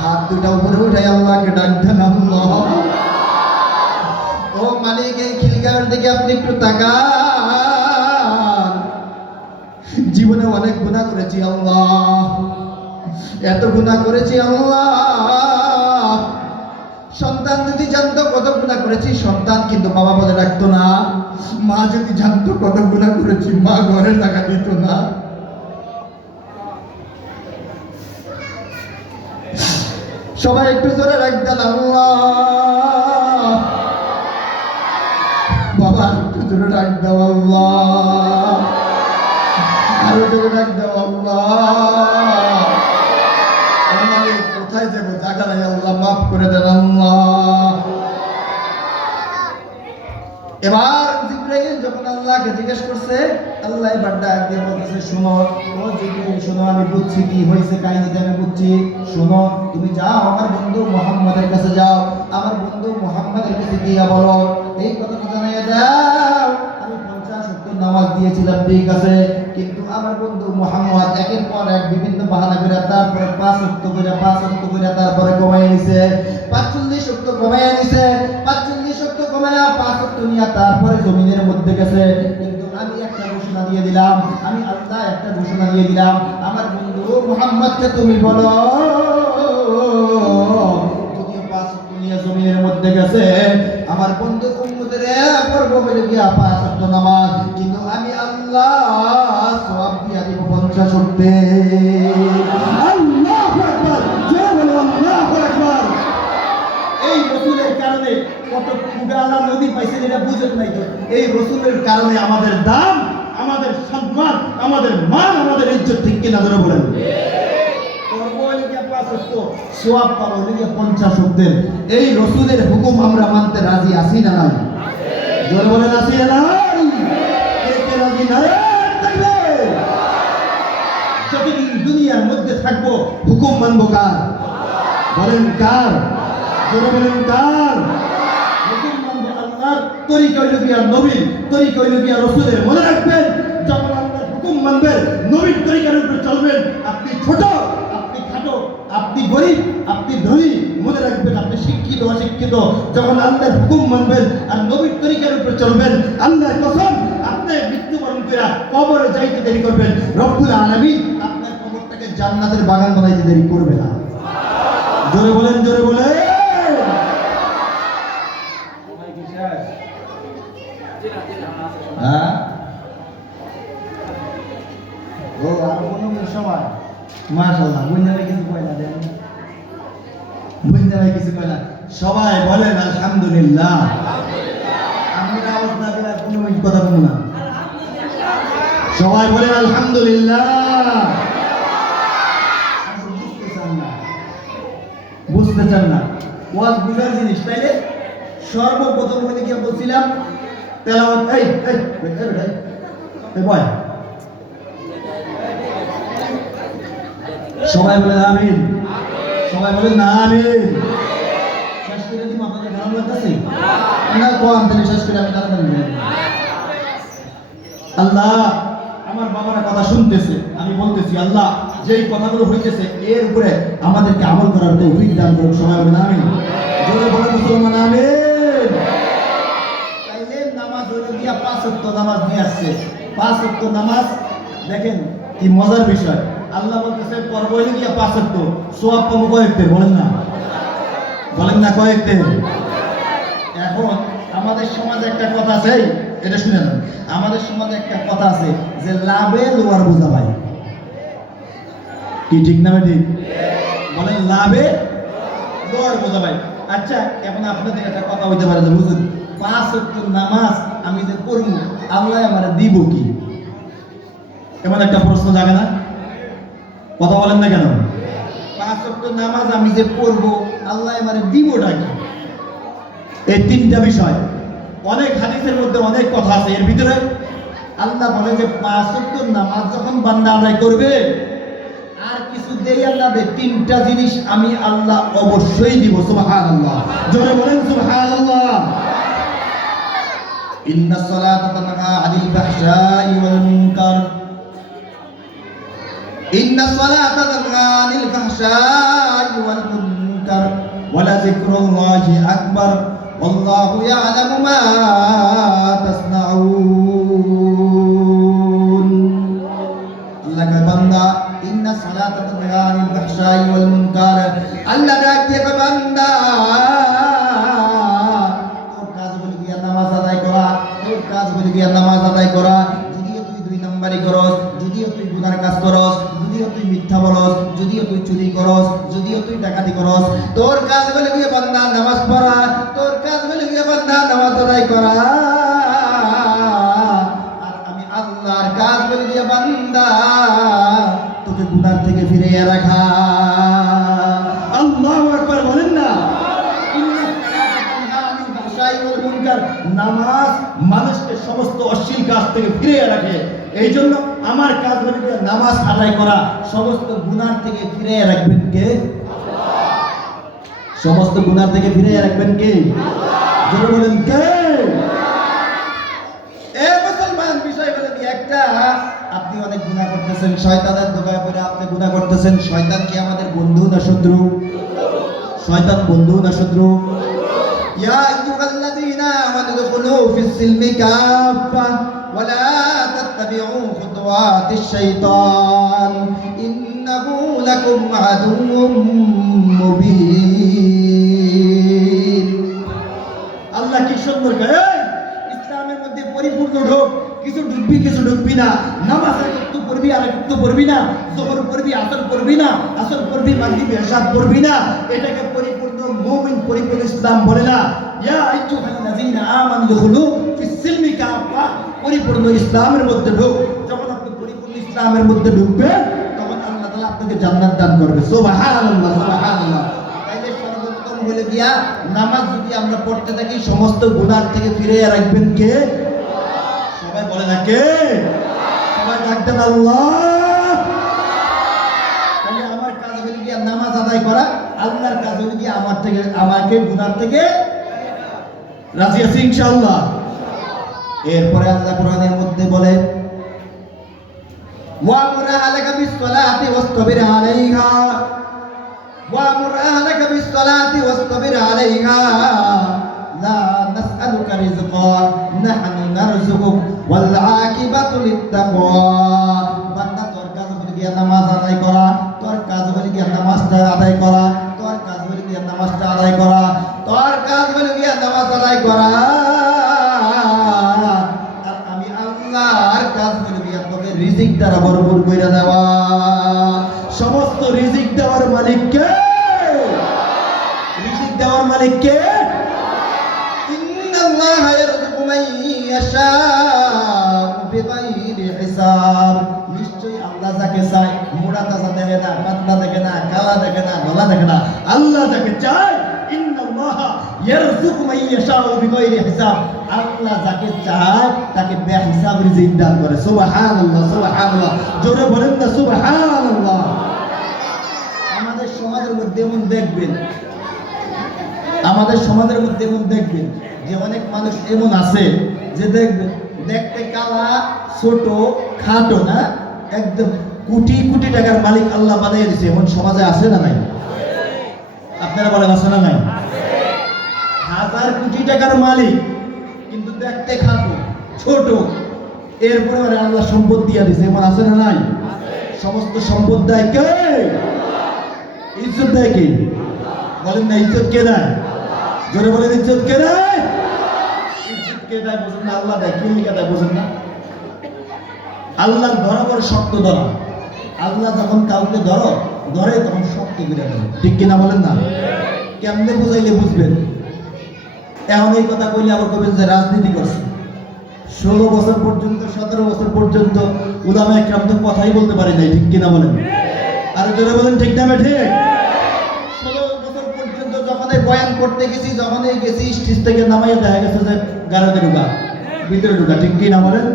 হাত দুটা উপরে উঠাই আল্লাহকে ডাক দেন আল্লাহ। ও মালিক, এই খিলগাঁওয়ের দিকে আপনি একটু তাকান, জীবনে অনেক গুনাহ করেছি আল্লাহ, এত গুনাহ করেছি আল্লাহ, সন্তান যদি জানতো কত গুনাহ করেছি, সন্তান কিন্তু বাবা বলে ডাকতো না, মা যদি জানতো কত গুনাহ করেছি, মা ঘরে টাকা দিত না। সবাই একটু জোরে রাখতেন আল্লাহ, বাবা একটু জোরে ডাক দাও আল্লাহ, আরো জোরে ডাক দাও আল্লাহ। আমাকে কোথায় যাবো, জায়গা নাই আল্লাহ, মাফ করে দেন আল্লাহ। এবার জিবরাইল যখন আল্লাহকে জিজ্ঞেস করছে, আল্লাহ এবার ডাক দিয়ে বলতেছে, শোনো ও জিবরাইল শোনো, আমি বুঝছি কি হয়েছে, কাহিনীতে আমি বুঝছি, শোনো তুমি যাও আমার বন্ধু মুহাম্মাদের কাছে যাও, আমার বন্ধু মুহাম্মাদের কাছে গিয়া বলো এই কথাটা জানিয়ে দাও, আমি 50 নামাজ দিয়েছিলাম ঠিক আছে, কিন্তু আমার বন্ধু মুহাম্মদ একের পর এক বিভিন্ন বাহানা করে তারপরে 5 ওয়াক্ত করে তারপরে কমাই নিছে, 45 ওয়াক্ত কমাই নিছে, 45 ওয়াক্ত কমায়া 5 ওয়াক্ত নিয়ে তারপরে জমিনের মধ্যে গেছে। কিন্তু আমি একটা ঘোষণা দিয়ে দিলাম, আমি আল্লাহ একটা ঘোষণা দিয়ে দিলাম, আমার বন্ধু মুহাম্মদকে তুমি বলো যদিও 5 ওয়াক্ত নিয়ে জমিনের মধ্যে গেছে, আমার বন্ধু উম্মতের পর্ব হইলে গিয়া 5 ওয়াক্ত নামাজ, কিন্তু আমি আল্লাহ সওয়াব দিয়া দিব 50 ওয়াক্ত। আল্লাহু আকবার, জোরে বলো আল্লাহু আকবার। এই রাসূলের কারণে কত পুরানা নবী পাইছেন এটা বুঝেন নাই তো, এই রাসূলের কারণে আমাদের দাম, আমাদের সম্মান, আমাদের মান, আমাদের ইজ্জত ঠিক কিনা জোরে বলেন। সোয়াব পাবো 50 ওয়াক্তের, এই রাসূলের হুকুম আমরা মানতে রাজি আছি না নাই? জোরে বলেন আছি না নাই? কে রাজি নাই? যতদিন দুনিয়ার মধ্যে থাকবো হুকুম মানবো কার? বলেন কার? জোরে বলেন কার? হুকুম মানবো আল্লাহর, তরিকা হইল গিয়া নবীর, তরিকা হইল গিয়া রাসূলের। মনে রাখবেন, যখন আল্লাহর হুকুম মানবেন, নবীর তরিকার উপরে চলবেন, আপনি ছোট, আপনি খাটো, আপনি গরিব, আপনি ধনী, মনে রাখবেন আপনি শিক্ষিত অশিক্ষিত, যখন আল্লাহর হুকুম মানবেন আর নবীর তরিকার উপরে চলবেন, আল্লাহর কসম আপনি মৃত্যুবরণ করে কবরে যাইতে দেরি করবেন, রব্বুল আলামিন আপনার কবরটাকে জান্নাতের বাগান বানাইতে দেরি করবে না। জোরে বলেন, জোরে বলেন। হ্যাঁ ও আর কোনো সময় মাশাআল্লাহ বুঝাবে কিছু কয় না, দেন বুঝাবে কিছু কয় না, সবাই বলেন আলহামদুলিল্লাহ। আমরা আওয়াজ না দিলে কোনো কথা বলবো না, সবাই বলেন আলহামদুলিল্লাহ। বুঝতে চান না, ওয়াজ বুঝার জিনিস তাইলে সর্বপ্রথম হইতে কি বলছিলাম, তেলাওয়াত। এই বয় সবাই বলেন আমিন, সবাই বলেন না আমিন। শেষ করে দিব, আপনাদের খারাপ লাগতেছে না? কোরআন থেকে শেষ করে আমি তাড়াতাড়ি আল্লাহ আমার বাবারা কথা শুনতেছে, আমি বলতেছি আল্লাহ যেই কথাগুলো হইতেছে এর উপরে আমাদেরকে আমল করার তৌফিক দান করুন। সবাই বলেন আমিন, জোরে বলে মুসলমান আমিন। তাইলে নামাজ হইল গিয়া 5 ওয়াক্ত নামাজ নিয়ে আসছে, 5 ওয়াক্ত নামাজ। দেখেন কি মজার বিষয়, আল্লাহ বলতেছে পর্ব হইল গিয়া 5 ওয়াক্ত, সওয়াব পাবো কয়েকতে, বলেন না, বলেন না কয়েকতে। এখন আমাদের সমাজে একটা কথা আছে, এটা শুনে নেন, আমাদের সমাজে একটা কথা আছে যে লাভে লোয়ার বোঝা ভাই। কি ঠিক না ঠিক? বলেন লাভে লস বোঝা ভাই। আচ্ছা এখন আপনাদের একটা কথা হইতে পারে যে বুঝুন 5 ওয়াক্ত নামাজ আমি যে পড়বো আল্লাহ আমার দিব কি? এমন একটা প্রশ্ন জাগে না? কথা বলেন না কেন? 5 ওয়াক্ত নামাজ আমি যে পড়বো আল্লাহ আমার দিবটা কি? এই তিনটা বিষয় অনেক হাদিসের মধ্যে অনেক কথা আছে। এর ভিতরে আল্লাহ বলে যে 5 ওয়াক্ত নামাজ যখন বান্দা আদায় করবে আর কিছু দেই আল্লাহ দে, তিনটা জিনিস আমি আল্লাহ অবশ্যই দিব। সুবহানাল্লাহ, জোরে বলেন সুবহানাল্লাহ। ইন্নাস সালাতা তানহা আনিল ফাহশাই ওয়াল মুনকার, ইন্নাস সালাতা তানহা আনিল ফাহশাই ওয়াল মুনকার ওয়া লাযিকরুল্লাহি আকবার ওয়াল্লাহু ইয়ালামু মা তাসনাউন। আল্লাহ কয় বান্দা ইন্না সালাতা তানহা আনিল ফাহশাই ওয়াল মুনকার, আল্লাহ ডাক দিয়ে কয় বান্দা তোর কাজ বলি গিয়া নামাজ আদায় করা, তোর কাজ বলি গিয়া নামাজ আদায় করা। যদিও তুই 2 নম্বরই করস, যদিও তুই গুনার কাজ করস, যদিও তুই মিথ্যা বলস, যদিও তুই চুরি করস, যদিও তুই ডাকাতি করস, তোর কাজ বলি গিয়া বান্দা নামাজ পড়া, তোর কাজ বলি গিয়া বান্দা নামাজ আদায় করা। আর আমি আল্লাহর কাজ বলি গিয়া বান্দা তোকে গুনার থেকে ফিরিয়ে রাখা। আল্লাহু আকবার বলেন না। নামাজ মানুষকে সমস্ত অশ্লীল কাজ থেকে ফিরিয়ে রাখে। এই জন্য আমার কাজ হলো নামাজ আদায় করা, সমস্ত গুনার থেকে ফিরিয়ে রাখবেন কে? সমস্ত গুনার থেকে ফিরিয়ে রাখবেন কে? জোরে বলেন কে? মুসলমান বিষয় হলো কি একটা, আপনি অনেক গুনাহ করতেছেন, শয়তানের ধোঁকায় পড়ে আপনি গুনাহ করতেছেন। শয়তান কি আমাদের বন্ধু না শত্রু? শয়তান বন্ধু না শত্রু? ইয়া আইয়ুহাল্লাযীনা আমানু দুখুলু ফিস-সিলমি কাফা ওয়া লা তাত্তাবিউ খুতুওয়াতিশ শাইতান ইন্নাহু লাকুম আদুউম মুবিন। আল্লাহ কি সুন্দর কয়, ইসলামের মধ্যে পরিপূর্ণ ঢোক, কিছু ঢুকবি কিছু ঢুকবি না, নামাজের একটু পড়বি আর একটু পড়বি না, যোহর পড়বি আসর পড়বি না, আসর পড়বি মাগরিব এশা পড়বি না, এটাকে পরিপূর্ণ মুমিন পরিপূর্ণ ইসলাম বলে না। ইয়া আইয়ুহাল্লাযীনা আমানু দুখুলু ফিস-সিলমি কাফা, পরিপূর্ণ ইসলামের মধ্যে ঢোক। যখন আপনি পরিপূর্ণ ইসলামের মধ্যে ঢুকবেন তখন আল্লাহ তাআলা আপনাকে জান্নাত দান করবে। সুবহানাল্লাহ, সুবহানাল্লাহ। তাইলে সর্বপ্রথম বলে দিয়া নামাজ যদি আমরা পড়তে থাকি সমস্ত গুনাহ থেকে ফিরিয়ে রাখবেন কে? সবাই বলে না কে? সবাই ডাকতেন আল্লাহ। তাহলে আমার কাজ হলো গিয়া নামাজ আদায় করা, আল্লাহর কাজ হলো গিয়া আমাকে গুনাহ থেকে রাজি আছি ইনশাআল্লাহ। এরপরে আল্লাহ কোরআনের মধ্যে বলে ওয়ামুর আহলাকা বিস-সালাতি ওয়াসতাবির আলাইহা, ওয়ামুর আহলাকা বিস-সালাতি ওয়াসতাবির আলাইহা লা নাসআলুকা রিজকা নাহনু নারযুকুক ওয়াল আকিবাতু লিত-তাকওয়া। বান্দা তোর কাজ হলো গিয়া নামাজ আদায় করা, তোর কাজ হলো গিয়া নামাজটা আদায় করা, তোর কাজ হলো গিয়া নামাজটা আদায় করা, তোর কাজ হলো গিয়া নামাজ আদায় করা। আর আমি আল্লাহর কাজ হলো গিয়া তোকে রিজিক দ্বারা ভরপুর কইরা দেওয়া। সমস্ত রিজিক দেওয়ার মালিক কে? রিজিক দেওয়ার মালিক কে? ইন্নাল্লাহা ইয়ারযুকু মান ইয়াশাউ বিগাইরি হিসাব। নিশ্চয়ই আল্লাহ যাকে চায় মোটা তাজা দেখে না, পাতলা দেখে না, কালা দেখে না, গলা দেখে না। আল্লাহ যাকে চায় ইন্নাল্লাহা ইয়ারযুকু মান ইয়াশাউ বিগাইরি হিসাব, আল্লাহ যাকে চায় তাকে বেহিসাব রিজিক দান করে। সুবহানাল্লাহ, সুবহানাল্লাহ। জোরে বলেন না সুবহানাল্লাহ। আমাদের সমাজের মধ্যে এমন দেখবেন, আমাদের সমাজের মধ্যে এমন দেখবেন যে অনেক মানুষ এমন আছে যে দেখবেন দেখতে কালা, ছোট, খাটো না, একদম কোটি কোটি টাকার মালিক আল্লাহ বানিয়ে দিয়েছে। এমন সমাজে আছে না নাই? আপনারা বলেন আছে না নাই? হাজার কোটি টাকার মালিক কিন্তু দেখতে খাটো, ছোট, এরপরে আল্লাহ সম্পদ দিয়ে দিয়েছে। এমন আছে না নাই? সমস্ত সম্পদ দেয় কে? ইজ্জত দেয় কে? বলেন না ইজ্জত কে দেয়? জোরে বলেন ইজ্জত কে দেয়? ইজ্জত কে দেয় বুঝেন না? আল্লাহ দেয়। কি লিখে দেয় বুঝেন না? আল্লাহর ধরা বড় শক্ত ধরা। আল্লাহ যখন কাউকে ধরে তখন শক্ত করে ধরে, ঠিক কিনা বলেন না? কেমনে বুঝাইলে বুঝবেন? এখন এই কথা কইলে আবার কবেন যে রাজনীতি করছে। 16 বছর পর্যন্ত 17 বছর পর্যন্ত উলামা একরাম তো কথাই বলতে পারে নাই, ঠিক কিনা বলেন? আর জোরে বলেন ঠিক না ঠিক? 16 বছর পর্যন্ত যখন এই বয়ান করতে গেছি, যখন এই গেছি স্টেজ থেকে নামাইয়া দেখা গেছে যে গাড়িতে ঢুকা, ভিতরে ঢুকা, ঠিক কিনা বলেন?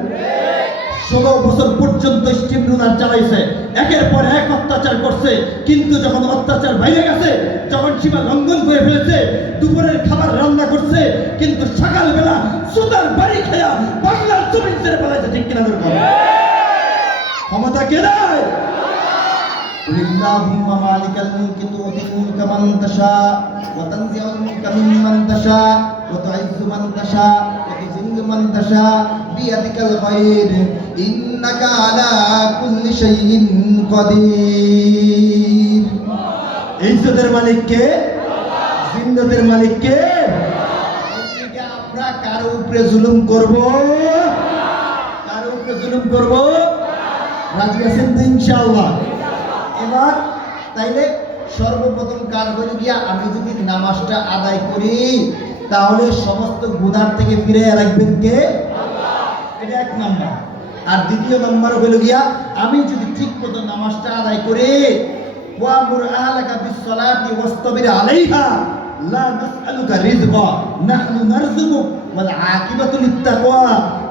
16 বছর পর্যন্ত স্টিম রুলার চালাইছে, একের পর এক অত্যাচার করছে, কিন্তু যখন অত্যাচার বাইরে গেছে, যখন সীমা লঙ্ঘন করে ফেলেছে, দুপুরের খাবার রান্না করছে, কিন্তু সকালবেলা সুতার বাড়ি খেয়া বাংলার জমিন ছেড়ে পালাইছে, ঠিক কিনা বলেন? ক্ষমতা কে দেয়? লিল্লাহুম্মা মালিকাল মুলকি তু'তিল মুলকা মান তাশা ওয়া তানজি'ুল মুলকা মিম্মান তাশা ওয়া তু'ইজ্জু মান তাশা ওয়া তুযিল্লু মান তাশা বিয়াদিকাল খায়র ইন্নাকা আলা কুল্লি শাইইন কাদির। ইজ্জতের মালিক কে? জিন্নাতের মালিক কে? আমরা কারো উপরে জুলুম করব? কারো উপরে জুলুম করব? রাজি আছেন তো ইনশাআল্লাহ? এবার তাইলে সর্বপ্রথম কাজ হলো গিয়া, আমি যদি নামাজটা আদায় করি তাহলে সমস্ত গুনাহ থেকে ফিরে রাখবেন কে? আল্লাহ। এটা এক নাম্বার। আর দ্বিতীয় নাম্বার হলো গিয়া, আমি যদি ঠিক মতো নামাজটা আদায় করি, ওয়ামুর আহলাকা বিসসালাতি ওয়াসতাবির আলাইহা লা নাসআলুকা রিজকা নাহনু নারযুকুক ওয়াল আকিবাতু লিত্তাকওয়া,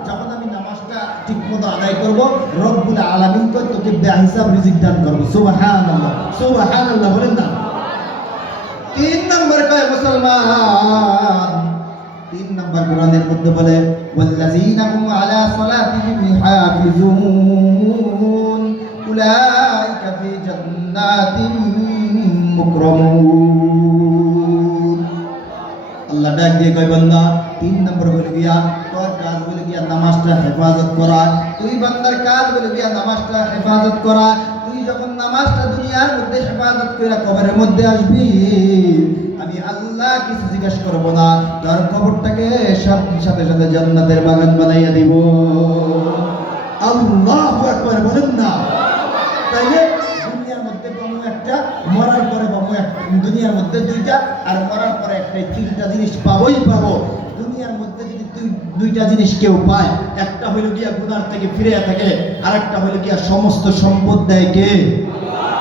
যখন আমি নামাজটা ঠিক মতো আদায় করব, রব্বুল আলামিন তো তোকে বেহিসাব রিজিক দান করব। সুবহানাল্লাহ, সুবহানাল্লাহ বলেন না? 3 নাম্বার কয় মুসলমান, 3 নাম্বার কোরআনের মধ্যে বলে ওয়াল্লাযীনা হুম আলা সালাতিহিম হাফিজুন উলাইকা ফি জান্নাতিন মুকরামুন। আল্লাহ ডাক দিয়ে কয় বান্দা, 3 নম্বর বলে গিয়া তোর কাজ বলে গিয়া নামাজটা হেফাজত করা। তুই বান্দার কাজ বলে গিয়া নামাজটা হেফাজত করা। তুই যখন নামাজটা দুনিয়ার মধ্যে হেফাজত করে কবরের মধ্যে আসবি, আমি আল্লাহ কিছু জিজ্ঞেস করব না, তোর কবরটাকে সাথে সাথে জান্নাতের বাগান বানাইয়া দিব। আল্লাহু আকবার বলেন না? তাইলে দুনিয়ার মধ্যে বমু একটা, মরার পরে বমু একটা। দুনিয়ার মধ্যে 2টা আর মরার পরে একটা, 3টা জিনিস পাবোই পাবো। দুনিয়ার মধ্যে যদি 2টা জিনিস কেউ পায়, একটা হইল গিয়া গুনার থেকে ফিরে থাকে, আর একটা হইল গিয়া সমস্ত সম্পদ দেয় কে?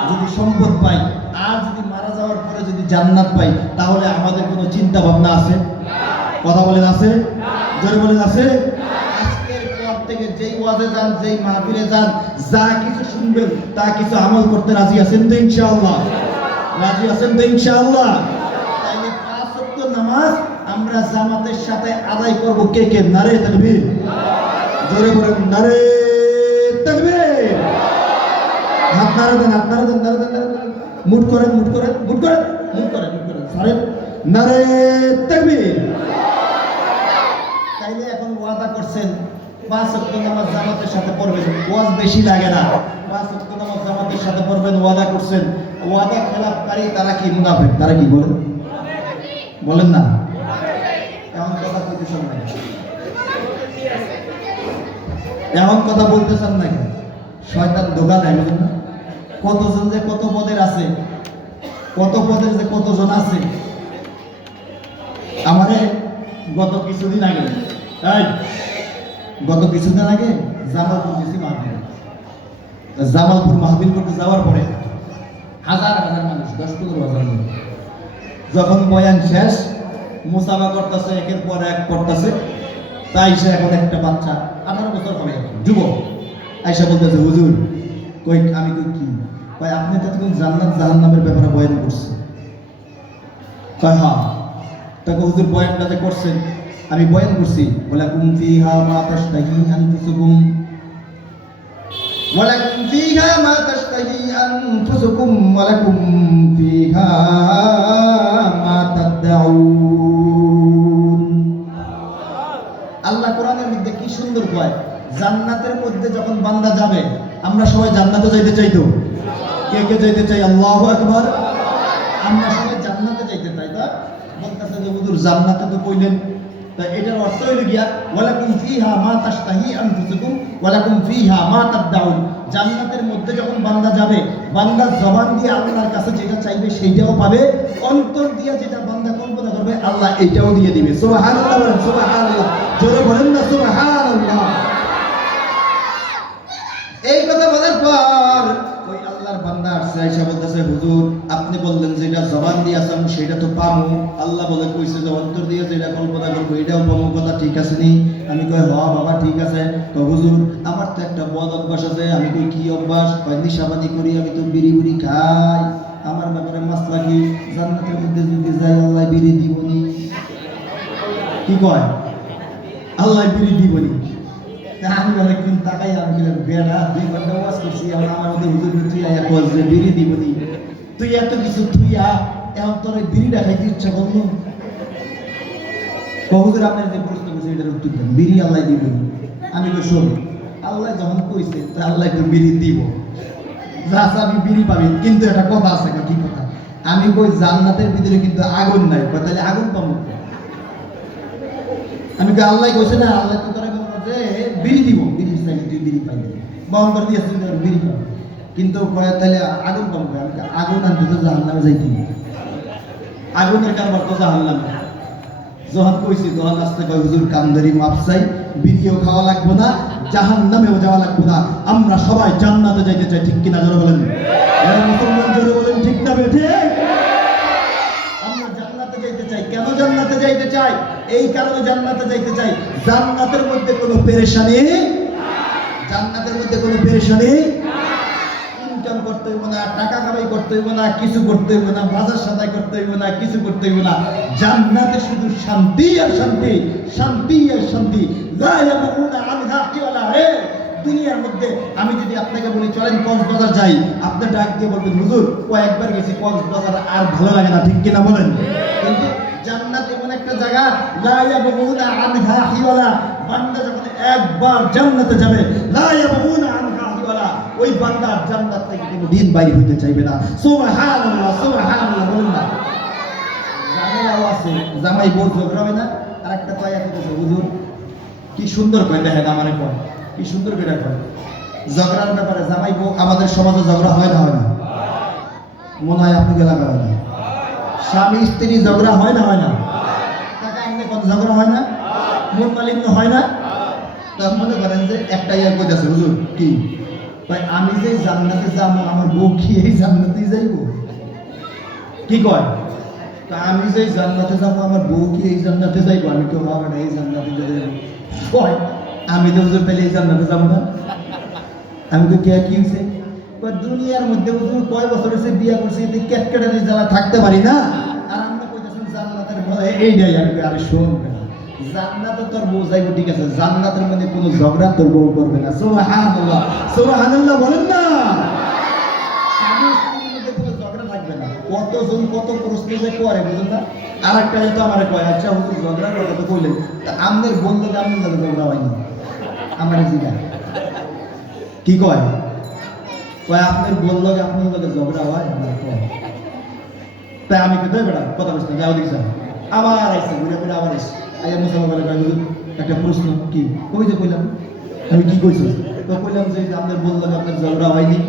যদি সম্পদ পাই, আর যদি মারা যাওয়ার পরে যদি জান্নাত পাই, তাহলে আমাদের কোনো চিন্তা ভাবনা আছে? কথা বলেন আছে? জোরে বলেন আছে? আজকের পর থেকে যেই ওয়াজে যান, যেই মাহফিলে যান, যা কিছু শুনবেন তা কিছু আমল করতে রাজি আছেন তো ইনশাআল্লাহ? রাজি আছেন তো ইনশাআল্লাহ? তাইলে 5 ওয়াক্ত নামাজ আমরা জামাতের সাথে আদায় করব। কে কে? নারে তাকবীর! জোরে বলেন নারে তাকবীর! হাত নাড়া দেন, হাত নাড়া দেন, নাড়া দেন, নাড়া দেন। মুট করেন, মুট করেন, মুট করেন, মুট করেন, মুট করেন। সারেন নারে তাকবীর! তাইলে এখন ওয়াদা করছেন 5 ওয়াক্ত নামাজ জামাতের সাথে পড়বেন। ওয়াজ বেশি লাগে না, 5 ওয়াক্ত নামাজ জামাতের সাথে পড়বেন, ওয়াদা করছেন। ওয়াদা খেলাপকারী তারা কি? মুনাফিক। তারা কি? বলেন, বলেন না? এমন কথা কইতেছেন না, এমন কথা বলতেছেন না। শয়তান ধোঁকা দেয়, বুঝেন না? কতজন যে কত পদের আছে, কত পদের যে কতজন আছে। আমারে গত কিছুদিন আগে জামালপুর গেছি মাহফিল। জামালপুর মাহফিল করতে যাওয়ার পরে হাজার হাজার মানুষ, 10-15 হাজার মানুষ, যখন বয়ান শেষ, মুসাফা করতেছে, একের পর এক করতেছে। তাই সে এখন একটা বাচ্চা 18 বছর হবে, যুবক, আইসা বলতেছে, হুজুর কই? আমি কই কি? কই আপনি তো তখন জান্নাত জাহান্নামের ব্যাপারে বয়ান করছেন। কয় হ্যাঁ। তাকে হুজুর বয়ানটাতে করছেন, আমি বয়ান করছি, ওয়ালাকুম ফিহা মা তাশতাহি আনফুসুকুম ওয়ালাকুম ফিহা মা তাশতাহি আনফুসুকুম ওয়ালাকুম ফিহা মা তাদউন। আল্লাহ কোরআনের মধ্যে কি সুন্দর কয়, জান্নাতের মধ্যে যখন বান্দা যাবে, আমরা সবাই জান্নাতে যাইতে চাই তো? কে কে যাইতে চাই? আল্লাহু আকবার! আমরা সবাই জান্নাতে যাইতে চাই। তা বলতেছে যে হুজুর জান্নাতে তো কইলেন তা এটার অর্থ হইল গিয়া ওয়ালাকুম ফিহা মা তাশতাহি আনফুসুকুম ওয়ালাকুম ফিহা মা তাদদাউন। জান্নাতের মধ্যে যখন বান্দা যাবে, বান্দা জবান দিয়ে আল্লাহর কাছে যেটা চাইবে সেইটাও পাবে, অন্তর দিয়ে যেটা বান্দা কল্পনা করবে আল্লাহ এইটাও দিয়ে দিবে। সুবহানাল্লাহ বলেন, সুবহানাল্লাহ জোরে বলেন না সুবহানাল্লাহ। এই কথা বলার পর ওই আল্লাহর বান্দা আসছে, আয়েশা বলতেছে হুজুর আপনি বললেন যেটা জবান দিয়ে আসাম সেটা তো পামু, আল্লাহ বলে কইছে যে অন্তর দিয়ে যেটা কল্পনা করবো এটাও পামু, কথা ঠিক আছে নি? আমি কই হ বাবা ঠিক আছে। তো হুজুর আমার তো একটা বদ অভ্যাস আছে। আমি কই কি অভ্যাস? কয় নিশাবানি করি, আমি তো বিড়ি বুড়ি খাই। আমার ব্যাপারে মাসলা কি? জান্নাতের মধ্যে যদি যাই আল্লাহ বিড়ি দিবনি। কি কয়? আল্লাহ বিড়ি দিবনি। আমি অনেকদিন তাকাই, আমি গেলাম বেড়া 2 ঘন্টা ওয়াজ করছি, আমার মধ্যে হুজুর তুই আয়া কস যে বিড়ি দিবনি, তুই এত কিছু তুই এখন তোর ওই বিড়িটা খাইতে ইচ্ছা করলো। হুজুর আপনার যে প্রশ্ন করছে এটার উত্তর দেন, বিড়ি আল্লাহ দিবনি। আমি তো শোন, আল্লাহ যখন কইছে তা আল্লাহ একটু বিড়ি দিব, যা আমি বিড়ি পাবি, কিন্তু একটা কথা আছে। কি কথা? আমি কই জান্নাতের ভিতরে কিন্তু আগুন নাই। তাহলে আগুন পাবো? আমি কই আল্লাহ কইছে না, আল্লাহ তো তারা যে বিড়ি দিব, বিড়ি চাইলে তুই বিড়ি পাইবি, বন্ধর দিয়ে বিড়ি পাবি, কিন্তু তাহলে আগুন পাবো? আমি আগুন আনতে তো জাহান্নামে যাইতে, আগুনের কারবার তো জাহান্নামে। যখন কইছি তখন আসতে কয় হুজুর কামদারি মাপ চাই, বিড়িও খাওয়া লাগবে না, জাহান্নামেও যাওয়া লাগবে না, আমরা সবাই জান্নাতে যাইতে চাই। ঠিক কিনা জোরে বলেন? মুসলমান জোরে বলেন ঠিক না বেঠিক? আমরা জান্নাতে যাইতে চাই। কেন জান্নাতে যাইতে চাই? এই কারণে জান্নাতে যাইতে চাই, জান্নাতের মধ্যে কোনো পেরেশানি, জান্নাতের মধ্যে কোনো পেরেশানি, ইনকাম করতে হইব না, টাকা কামাই করতে হইব না, কিছু করতে হইব না, বাজার সদাই করতে হইব না, কিছু করতে হইব না। জান্নাতে শুধু শান্তি আর শান্তি, শান্তি আর শান্তি। লা ইয়াবগুনা আনহা হিওয়ালা। দুনিয়ার মধ্যে আমি যদি আপনাকে বলি চলেন কক্সবাজার যাই, আপনি ডাক দিয়ে বলবেন হুজুর কয়েকবার গেছি কক্সবাজার, আর ভালো লাগে না। ঠিক কিনা বলেন? কিন্তু জান্নাত এমন একটা জায়গা, লা ইয়াবগুনা আনহা হিওয়ালা। বান্দা যখন একবার জান্নাতে যাবে, লা ইয়াবগুনা আনহা হিওয়ালা, ওই বান্দা জান্নাত থেকে কোনোদিন বাইরে হইতে চাইবে না। সুবহানাল্লাহ, সুবহানাল্লাহ বলেন না। জামাইও আছে, জামাই বউ ঝগড়া হয় না, আরেকটা কয় একটা হুজুর কি সুন্দর কয়, দেখেন আমারে কয় কি সুন্দর করে কয় ঝগড়ার ব্যাপারে। জামাই বউ আমাদের সমাজে ঝগড়া হয় না? হয় না? মনে হয় আপনি গেলা হয় না? স্বামী স্ত্রী ঝগড়া হয় না? হয় না? টাকা আনলে কত ঝগড়া হয় না? মন মালিন্য হয় না? তখন মনে করেন যে একটা ইয়ার কইতাছে হুজুর কি ভাই, আমি যে জান্নাতে যাবো আমার বউ কি এই জান্নাতেই যাইব? কি কয়? তা আমি যে জান্নাতে যাবো আমার বউ কি এই জান্নাতে যাইব? আমি কেউ হবে না, এই জান্নাতে যাইব। কয় আমি তো হুজুর তাহলে এই জান্নাতে যাবো না। আমি তো কে কি হয়েছে? দুনিয়ার মধ্যে হুজুর কয় বছর হয়েছে বিয়া করছি, ক্যাটকেটানি জ্বালা থাকতে পারি না, আর আমরা কইতাছেন জান্নাতের ভয় এইটাই। আমি আরে শোন, জান্নাতে তোর বউ যাইব ঠিক আছে, জান্নাতের মধ্যে কোনো ঝগড়া তোর বউ করবে না। সুবহানাল্লাহ, সুবহানাল্লাহ বলেন না। স্বামী স্ত্রীর মধ্যে কোনো ঝগড়া থাকবে না। কতজন কত প্রশ্ন যে করে বুঝুন না। আর একটা যেহেতু আমার কয় আচ্ছা হুজুর ঝগড়ার কথা তো কইলেন, তা আমাদের বললো যে আমি ঝগড়া হয়নি, আমার জিগা কি কয়? কয় আপনার বললো যে আপনি ঝগড়া হয় আমার কয়। তাই আমি কিন্তু বেড়া কথা বলছি যাও দিক যাও, আবার আইসে ঘুরে ঘুরে আবার আইসে আইয়া মুসলমান একটা প্রশ্ন কি কই যে কইলাম আমি কি কইছি? তো কইলাম যে আপনার বললো যে আপনার ঝগড়া হয়নি।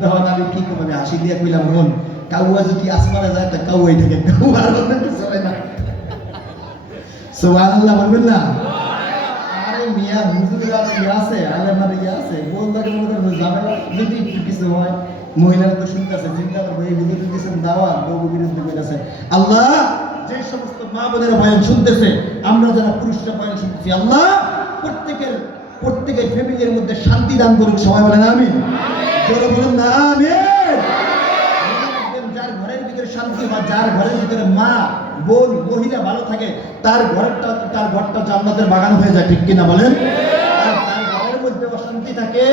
তখন আমি কি করবো, আমি হাসি দিয়ে কইলাম মন কাউয়া যদি আসমানে যায় তা কাউয়াই থাকে, কাউয়ার অন্য কিছু হয় না। সুবহানাল্লাহ বলবেন না? আরে মিয়া হুজুরের আর ইয়ে আছে, আলেমার ইয়ে আছে, বললো ঝামেলা যদি একটু কিছু হয় মহিলারা তো শুনতেছে, চিন্তা করবো এই হুজুর দিয়েছেন দাওয়াত, বউ বিরুদ্ধে কইতাছে। আল্লাহ যে সমস্ত মা বোনেরা বয়ান শুনতেছে, আমরা যারা পুরুষরা বয়ান শুনতেছি, আল্লাহ প্রত্যেকের ফ্যামিলির মধ্যে শান্তি দান করুক। সবাই বলেন আমিন। জোরে বলুন না আমিন। যার ঘরের ভিতরে শান্তি হয়, যার ঘরের ভিতরে মা বোন মহিলা ভালো থাকে, তার ঘরটা জান্নাতের বাগান হয়ে যায়। ঠিক কিনা বলেন? আর তার ঘরের মধ্যে অশান্তি থাকে,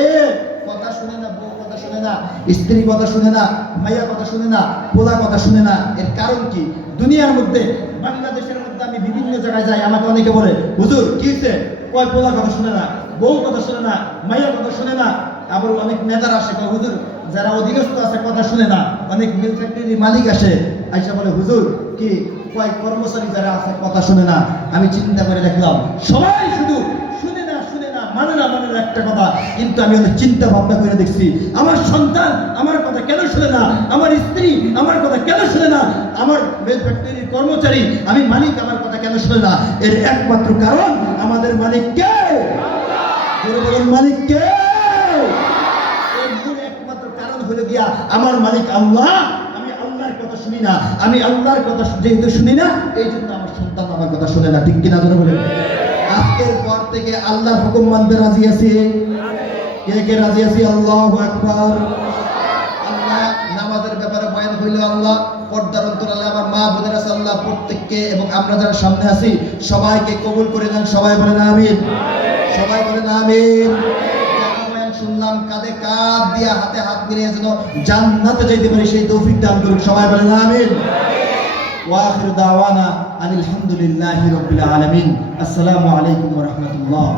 কথা শুনে না, বউ কথা শুনে না, স্ত্রী কথা শুনে না, মাইয়া কথা শুনে না, পোলা কথা শুনে না। এর কারণ কি? দুনিয়ার মধ্যে বাংলাদেশের মধ্যে আমি বিভিন্ন জায়গায় যাই, আমাকে অনেকে বলে হুজুর কি হচ্ছে? কয় পোলা কথা শুনে না, বউ কথা শুনে না, মাইয়া কথা শুনে না। আবার অনেক নেতারা আসে কয় হুজুর যারা অধীনস্থ আছে কথা শুনে না। অনেক মিল ফ্যাক্টরির মালিক আসে, আইসা বলে হুজুর কি কয়েক কর্মচারী যারা আছে কথা শুনে না। আমি চিন্তা করে দেখলাম সবাই শুধু শুনে না মানে না একটা কথা, কিন্তু আমি অনেক চিন্তা ভাবনা করে দেখছি আমার সন্তান আমার কথা কেন শুনে না, আমার স্ত্রী আমার কথা কেন শুনে না, আমার মিল ফ্যাক্টরির কর্মচারী আমি মালিক আমার কথা কেন শুনে না। এর একমাত্র কারণ আমাদের মালিক কে? বলুন মালিক কে? এর মূল একমাত্র কারণ হলো গিয়া আমার মালিক আল্লাহ। আমি আল্লাহর কথা শুনি না, আমি আল্লাহর কথা যেহেতু শুনি না এই জন্য আমার সন্তান আমার কথা শুনে না। ঠিক কিনা ধরে বলেন? আজকের পর থেকে আল্লাহর হুকুম মানতে রাজি আছি? কে কে রাজি আছি? আল্লাহু আকবার। আল্লাহ নামাজের ব্যাপারে বয়ান হইল আল্লাহ, পর্দার অন্তরালে আমার মা বোনেরা আছে আল্লাহ প্রত্যেককে এবং আমরা যারা সামনে আছি সবাইকে কবুল করে নেন। সবাই বলেন আমিন, সবাই বলেন আমিন। যারা বয়ান শুনলাম কাঁধে কাঁধ দিয়া হাতে হাত মিলিয়ে যেন জান্নাতে যাইতে পারি সেই তৌফিক দান করুন। সবাই বলেন আমিন। ওয়া আখিরু দাওয়ানা আনিল হামদুলিল্লাহি রাব্বিল আলামিন। আসসালামু আলাইকুম ওয়া রাহমাতুল্লাহ।